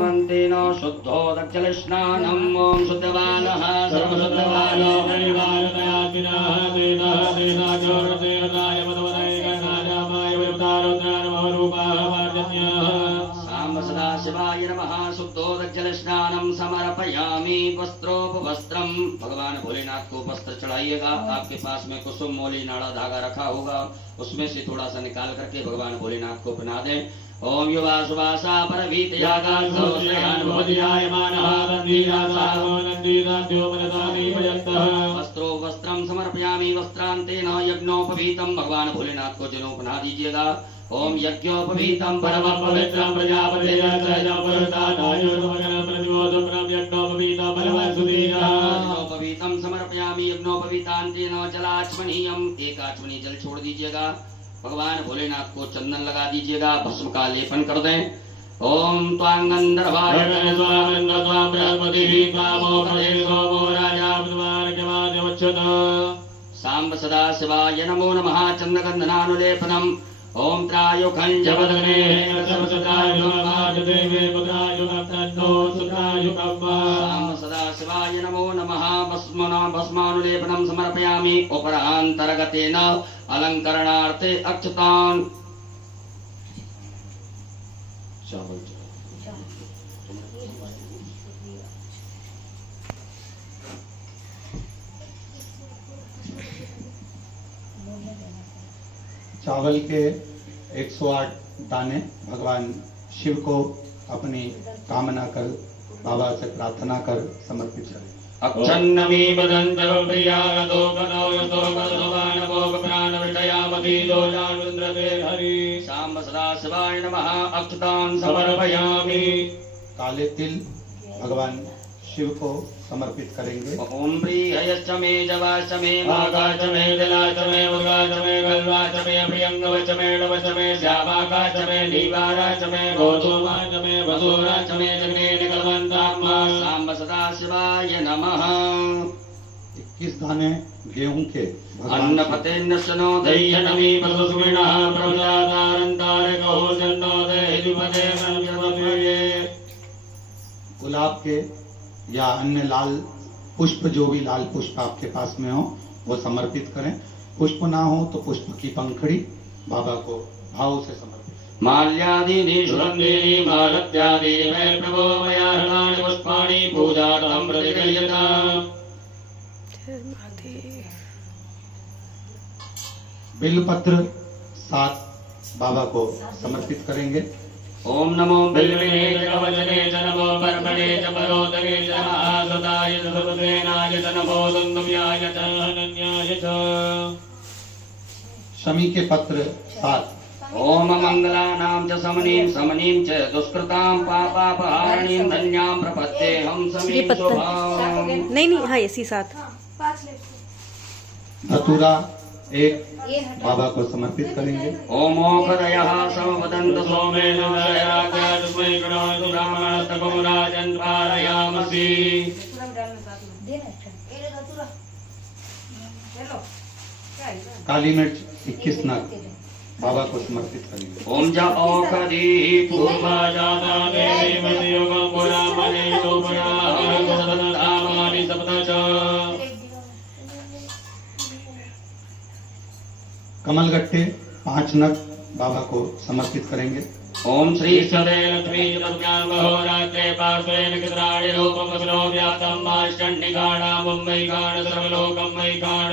शुद्धोदक स्नानम ओम शुद्धवालः सर्वशुद्धवालो परिवारतयातिनः देवः देवाजोरतेरदाय मदवदय गणाजामाय विवतारोद्रान महरूपाः वार्जन्यः। शाम सदा शिवाय नमः। शुद्धोदक स्नानम समर्पयामि। वस्त्रोपवस्त्रम भगवान भोलेनाथ को वस्त्र चढ़ाइएगा। आपके पास में कुसुम मोली नाड़ा धागा रखा होगा, उसमें से थोड़ा सा निकाल करके भगवान भोलेनाथ को पहना दें। ओम युवा सुवासा परवीतयागासो श्रेयान्भोधियायमानः नन्दीरासाहो नन्दीराद्यो मनसादीपयन्तः। वस्त्रो वस्त्रं समर्पयामि। वस्त्रान्तेन यज्ञोपवीतं भगवान भोलेनाथ को जनेऊ पहना दीजिएगा। ओम यज्ञोपवीतं परमं पवित्रं प्रजापतेय सहजं पुरुषादायुर्मगनं प्रतिमोदं यज्ञोपवीतं परमं सुदीर्घः। यज्ञोपवीतं समर्पयामि। यज्ञो पवितांतेन जलाचमनीयम, एक आचमनी जल छोड़ दीजिएगा। भगवान भोलेनाथ को चंदन लगा दीजिएगा, भस्म का लेपन कर दें। ओम त्वां गंधर्वाय स्वाम बृहस्पति कामो खले सोमो राजा सांब सदा शिवाय नमो नमः। चंद्रगंधनानुलेपनम। ओम त्रायुखं जपदग्ने सांब सदा शिवाय नमो नमः। भस्मानुलेपनम समर्पयामि। उपरांतर्गतेन अलंकरणार्थे अक्षतान्। चावल के 108 दाने भगवान शिव को अपनी कामना कर, बाबा से प्रार्थना कर समर्पित करें। अक्षन्नमी बदंतव प्रियागतो कनो यतो भगवान भोग प्राण विषयामति दोषानुन्द्रते हरि। सांब सदा शिवाय नमः। अक्षतान् समर्पयामि। काले तिल भगवान शिव को समर्पित करेंगे। ओम प्रियश्च मे जवाश्च मे आकाश में दिलाच में मुर्गाच में गलवाच में प्रियंगवच में नवच में श्यामाकाश में नीवाराच में गोधूमाच में वसुराच में जगने निकलवंतात्मा। सांब सदा शिवाय नमः। 21 दाने गेहूं के अन्न पतेन्न सनो दय्यनमी पशुस्विनः प्रजातारंतारको जन्नो देहिपदे संजमये। गुलाब के या अन्य लाल पुष्प, जो भी लाल पुष्प आपके पास में हो वो समर्पित करें। पुष्प ना हो तो पुष्प की पंखड़ी बाबा को भाव से समर्पित। माल्यादीनि सुगंधीनि मालत्यादीनि मे प्रभो मया हृणानि पुष्पाणि पूजार्थं प्रतिगृह्यताम्। बिल्वपत्र 7 बाबा को समर्पित करेंगे। ओम नमो बिल्विने जगवचने च नमो कर्मणे च परोदरे च महासदाय च सुभद्रेनाय च नमो दुन्दुभ्याय च अनन्याय च। शमी के पत्र 7। ओम मंगलानां च समनीं च दुष्कृतां पापापहारणीं धन्यां प्रपद्येऽहं समीं श्रीपत्र शुभाम्। नहीं हाँ इसी साथ। धतूरा 1 बाबा को समर्पित करेंगे। ओमोखदयः समवदन्त सोमेन दयात्यास्मै गणोतु ब्राह्मणस्तकं राजन् पारयामसि। काली मिर्च 21 नग बाबा को समर्पित करेंगे। ओम ज औषधि पूर्वा जाता देवी मदयोगं पुरा मने तो पुरा हरगुणधामानि सप्त च। कमलगट्टे 5 नग बाबा को समर्पित करेंगे। ओम श्री ईश्वरे लक्ष्मी प्रज्ञान महोरात्रे पार्श्वेन कित्राणि रूपं वसनो व्याप्तं माश्चण्डिकाणा मुम्बैकाण सर्वलोकमयिकाण।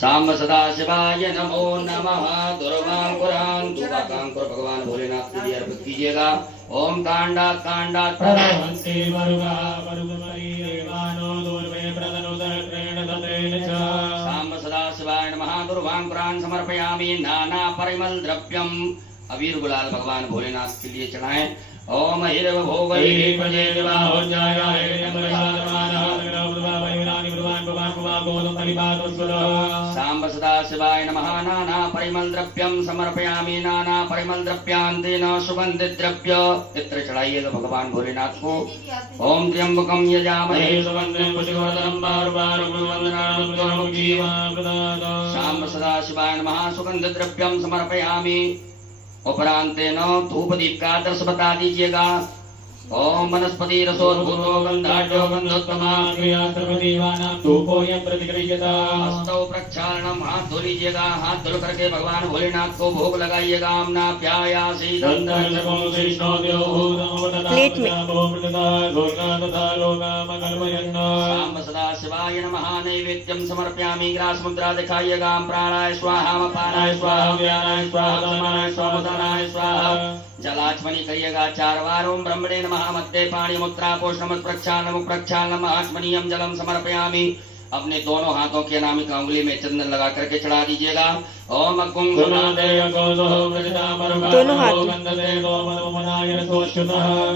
सांब सदा शिवाय नमो नमः। दुर्वांकुरां दुर्वांकुर भगवान भोलेनाथ के लिए अर्पित कीजिएगा। ओम कांडात कांडात प्रभवन्ति वरुगा वरुगमरी देवानो दूर्वे प्रदनुदर्त्रेण तत्रेण च। सांब सदा शिवाय नमः। दुर्वांकुरां समर्पयामि। नाना परिमल द्रव्यम अबीर गुलाल भगवान भोलेनाथ के लिए चढ़ाएं। ओम हिरव भोगै प्रजे देवाहोज्जायाय नमः वैरानि भगवान भगवान भगवान गोदम परिपातो सुरः। सांब सदा शिवाय नमः। नाना परिमल द्रव्यम समर्पयामि। नाना परिमल द्रव्यांतेन सुगंधित द्रव्य इत्र चढ़ाइएगा भगवान भोलेनाथ को। ओम त्र्यंबकं यजामहे सुगंधिं पुष्टिवर्धनं बारुबारुं वन्दनां जीवां प्रदाता। सांब सदा शिवाय नमः। सुगंधित द्रव्यम समर्पयामि। उपरांतेन धूप दीप का आदर्श बता दीजिएगा। ओम वनस्पति रसोद्भूतो गंधाढ्यो गंधोत्तमा क्रिया सर्वदेवानां धूपोऽयं प्रतिगृह्यता। हस्तौ प्रक्षालनम हाथ धो लीजिएगा। हाथ धुल करके भगवान भोलेनाथ को भोग लगाइएगा। अम्नाभ्यायासी प्लेट में। सांब सदा शिवाय नमः। नैवेद्यम समर्पयामि। ग्रास मुद्रा दिखाइएगा। प्राणाय स्वाहा अपानाय स्वाहा व्यानाय स्वाहा समानाय स्वाहा उदानाय स्वाहा। जलाचमनी करिएगा 4 बार। ओम ब्रह्मणे नमः। मध्य पाणी मुद्रा पोषण प्रक्षालनम प्रक्षालनम आचमनीयम जलम समर्पयामि। अपने दोनों हाथों की अनामिका उंगली में चंदन लगा करके चढ़ा दीजिएगा। ओम कुंकुमादे दोनों हाथ में।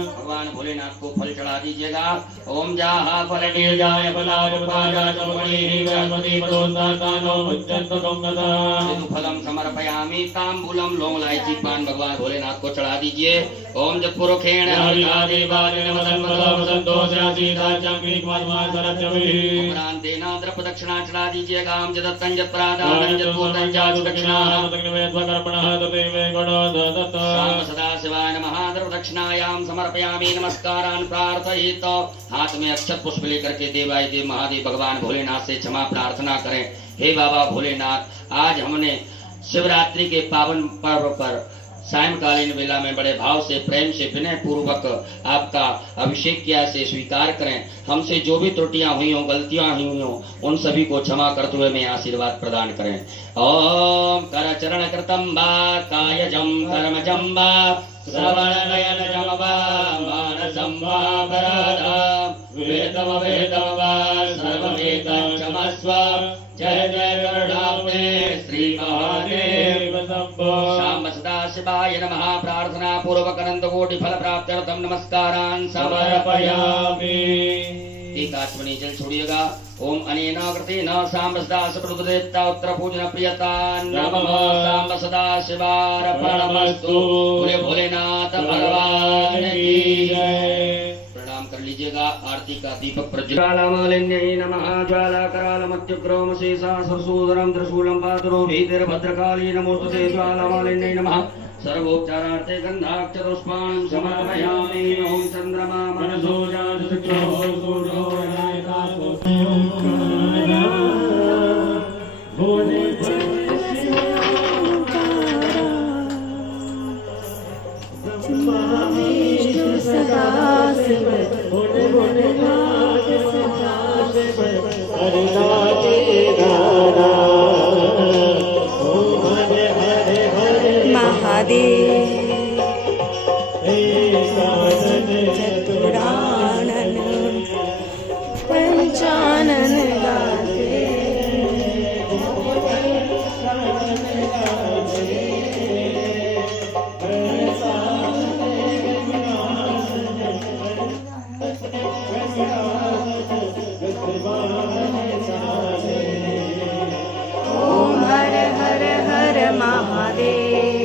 भगवान भोलेनाथ को फल चढ़ा दीजिएगा। ओम जाहा फल निर्जाय फलम समर्पयामि तांबूलम लौंग इलायची पान भगवान भोलेनाथ को चढ़ा दीजिए। ओम जपुरुखेण देना द्रप दक्षिणा चढ़ा दीजिएगा। हम जदत्तं जत्प्रादानं जत्पूर्तं जातु दक्षिणा शाम सदा शिवाय नमः। द्रप दक्षिणायाम समर्पयामि नमस्कारान् प्रार्थयित। हाथ में अक्षत पुष्प लेकर के देवाय देव महादेव भगवान भोलेनाथ से क्षमा प्रार्थना करें। हे बाबा भोलेनाथ, आज हमने शिवरात्रि के पावन पर्व पर सायंकालीन वेला में बड़े भाव से प्रेम से विनय पूर्वक आपका अभिषेक किया, से स्वीकार करें। हमसे जो भी त्रुटियां हुई हों, गलतियां हुई हों, उन सभी को क्षमा करते हुए मैं आशीर्वाद प्रदान करें। ओम कर चरण कृतम वा कायजम कर्मजम वा श्रवण नयनजम वा मानसम वा वरदा वेदम वेदम वा सर्ववेदं क्षमस्व। जय जय गरुडाम्बे श्री महादेव शंभो। शाम सदा शिवाय नमः। प्रार्थना पूर्वक अनंत कोटि फल प्राप्त्यर्थम नमस्कारान् समर्पयामि। एक आचमनी जल छोड़िएगा। ओम अनेन कृतेन शाम सदा शिवदेवता उत्तर पूजन प्रियता नमः। शाम सदा शिवार्पणमस्तु। बोले भोलेनाथ भगवान की जय। प्रणाम कर लीजिएगा। आरती का दीपक प्रज्वलामालिन्यै नमः। ज्वालाकरालमत्युग्रोम शेषा सरसूदरं त्रिशूलं पातुरो भीतिर्भद्रकाली नमोस्तुते। ज्वालामालिन्यै नमः। सर्वोपचारार्थे गन्धाक्षतपुष्पाणि समर्पयामि। ओम चन्द्रमा मनसो जातशुक्रो सूर्यो चतुरानन पंचानन गाते। ओम हर हर हर महादेव।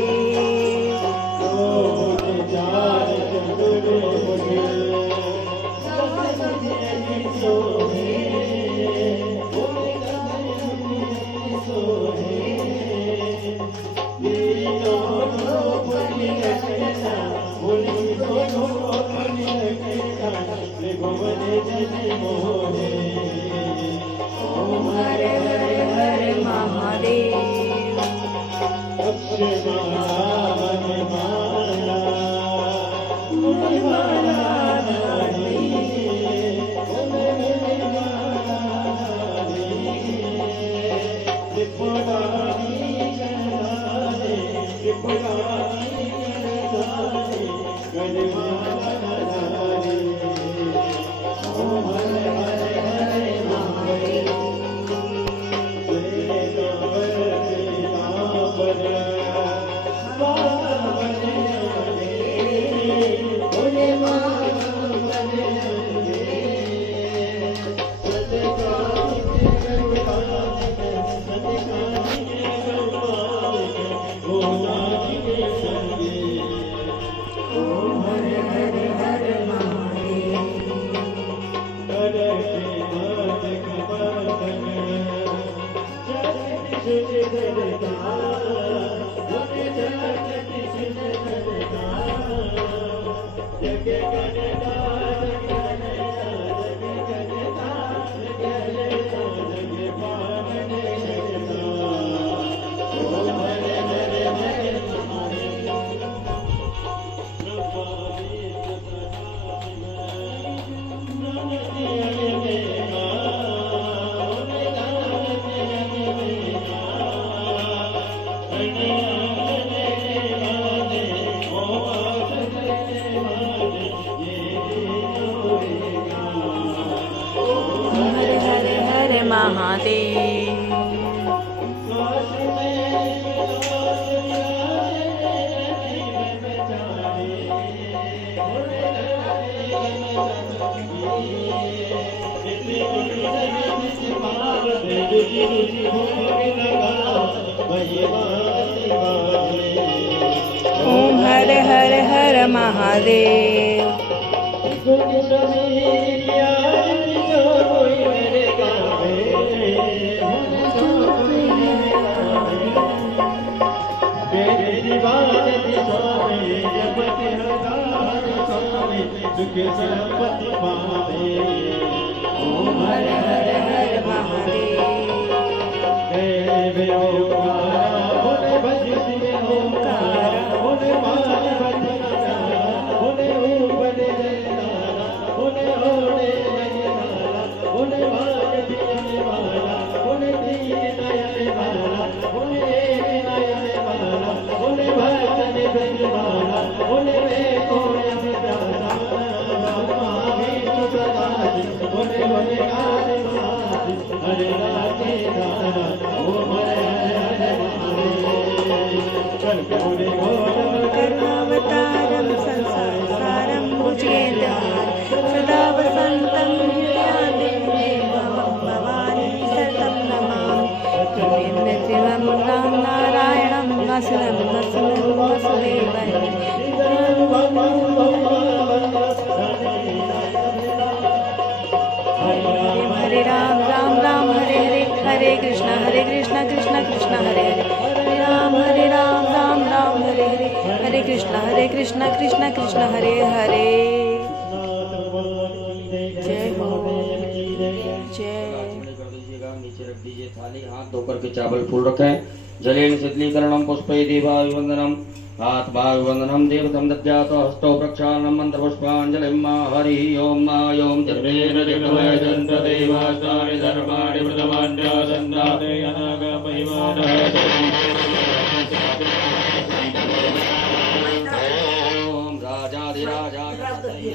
ओम हर हर हर महादेव। महादेव। ओम हर हर हर महादेव। ओम हर हर हर महादेव। करुणावतारं संसारसारं भुजगेन्द्रहारं सदा वसन्तं हृदयादेवं भवानी सततं नमामि। त्रिविक्रमं राम नारायणं वसुनं वसुदेवं। हरे राम राम राम हरे हरे, हरे कृष्ण कृष्ण कृष्ण हरे हरे, हरे राम राम राम हरे हरे, हरे कृष्ण कृष्ण कृष्ण हरे हरे। जय हो जय। कर दीजिएगा, नीचे रख दीजिए थाली, हाथ धोकर के चावल फूल रखें। जलेन शीतलीकरणम पुष्पै देवाभिवंदनम, हाथ भाविवंदनम देवतम दद्यातो हस्तो प्रक्षालनम मंत्र पुष्पांजलिम। हरि ओम ओम जन्मेन जगमय जन्त देवास्तानि धर्माणि प्रथमान्य सन्दाते अनागमहिमानः। ओम राजाधिराजाय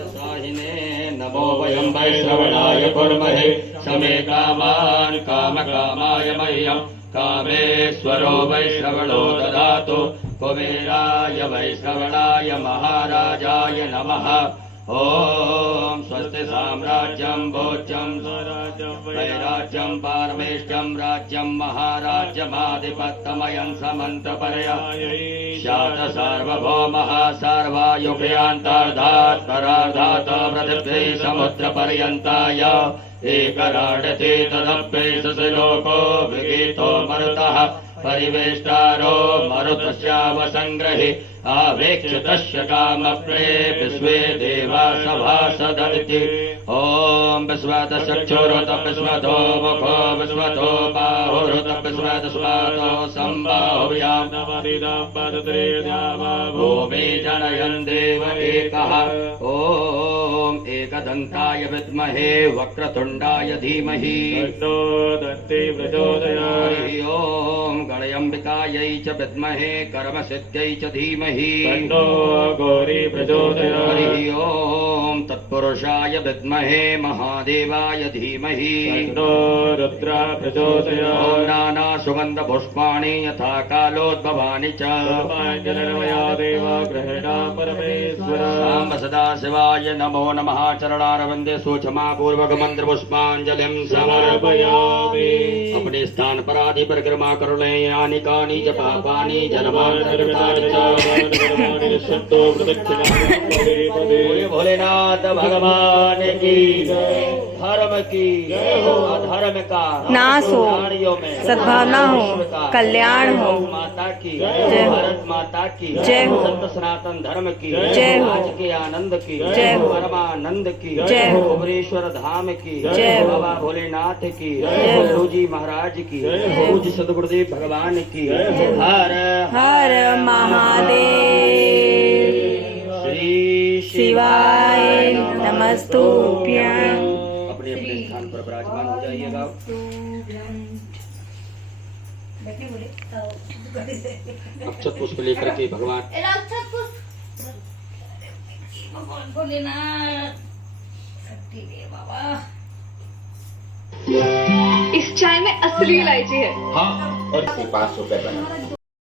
साहिने नमो वयं वै श्रवणाय कुर्महे समे कामान् कामकामाय मह्यं कामेश्वरो वै श्रवणो ददातु कुबेराय वै श्रवणाय महाराजाय नमः। ओम स्वस्ति साम्राज्यं भोज्यं वैराज्यं पारमेष्ठ्यं राज्यं महाराज्यमाधिपत्यमयं समन्तपर्याय शात सार्वभौमः सर्वायुभयान्तार्धात् परार्धात् पृथिवी समुद्रपर्यन्ताय एकराडते तदप्येष लोको विगीतो मरुतः परिवेष्टारो मरुतस्यावसङ्ग्रहि आवेक्षितस्य कामप्रे विश्वे देवा सभासदन्ति। ओम विश्वतश्चक्षुरुत विश्वतो मुखो विश्वतो बाहुरुत विश्वतस्मातो सम्बाहुव्यां भूमि जनयन् देव एकः। ओम एकदन्ताय विद्महे वक्रतुण्डाय धीमहि तन्नो प्रचोदयात्। ओम गणयम्बिकायै च विद्महे कर्मसिद्ध्यै च धीमहि तन्नो गौरी प्रचोदयात्। हरि ओम तत्पुरुषाय विद्महे महादेवाय धीमहि तन्नो रुद्रः प्रचोदयात्। ओम नाना सुगंध पुष्पाणि यथा कालोद्भवानि च सर्वाञ्जलिर्मया देव गृहीणां परमेश्वर। साम्ब सदा शिवाय नमो नमः। चरणारविन्दे सूक्ष्मा पूर्वक मंत्र पुष्पांजलिं समर्पयामि। अपने स्थान पर आदि परिक्रमा कर ले। यानि कानि च पापानि जन्मान्तरकृतानि च बोले भोलेनाथ भगवान की धर्म की अधर्म का नाश हो, सद्भावना हो, कल्याण हो। माता की जय हो, भारत माता की जय हो, सत्य सनातन धर्म की जय हो, आज के आनंद की जय हो, परमानंद की जय हो, कुबेरेश्वर धाम की जय हो, बाबा भोलेनाथ की जय हो, गुरु जी महाराज की पूज्य सदगुरुदेव भगवान की हर हर महादेव। श्री शिवाय नमस्तुभ्यं। अपने अपने स्थान पर विराजमान हो जाइएगा। अक्षत पुष्प लेकर के भगवान इस चाय में असली इलायची है। हाँ, और 500 रुपए बना।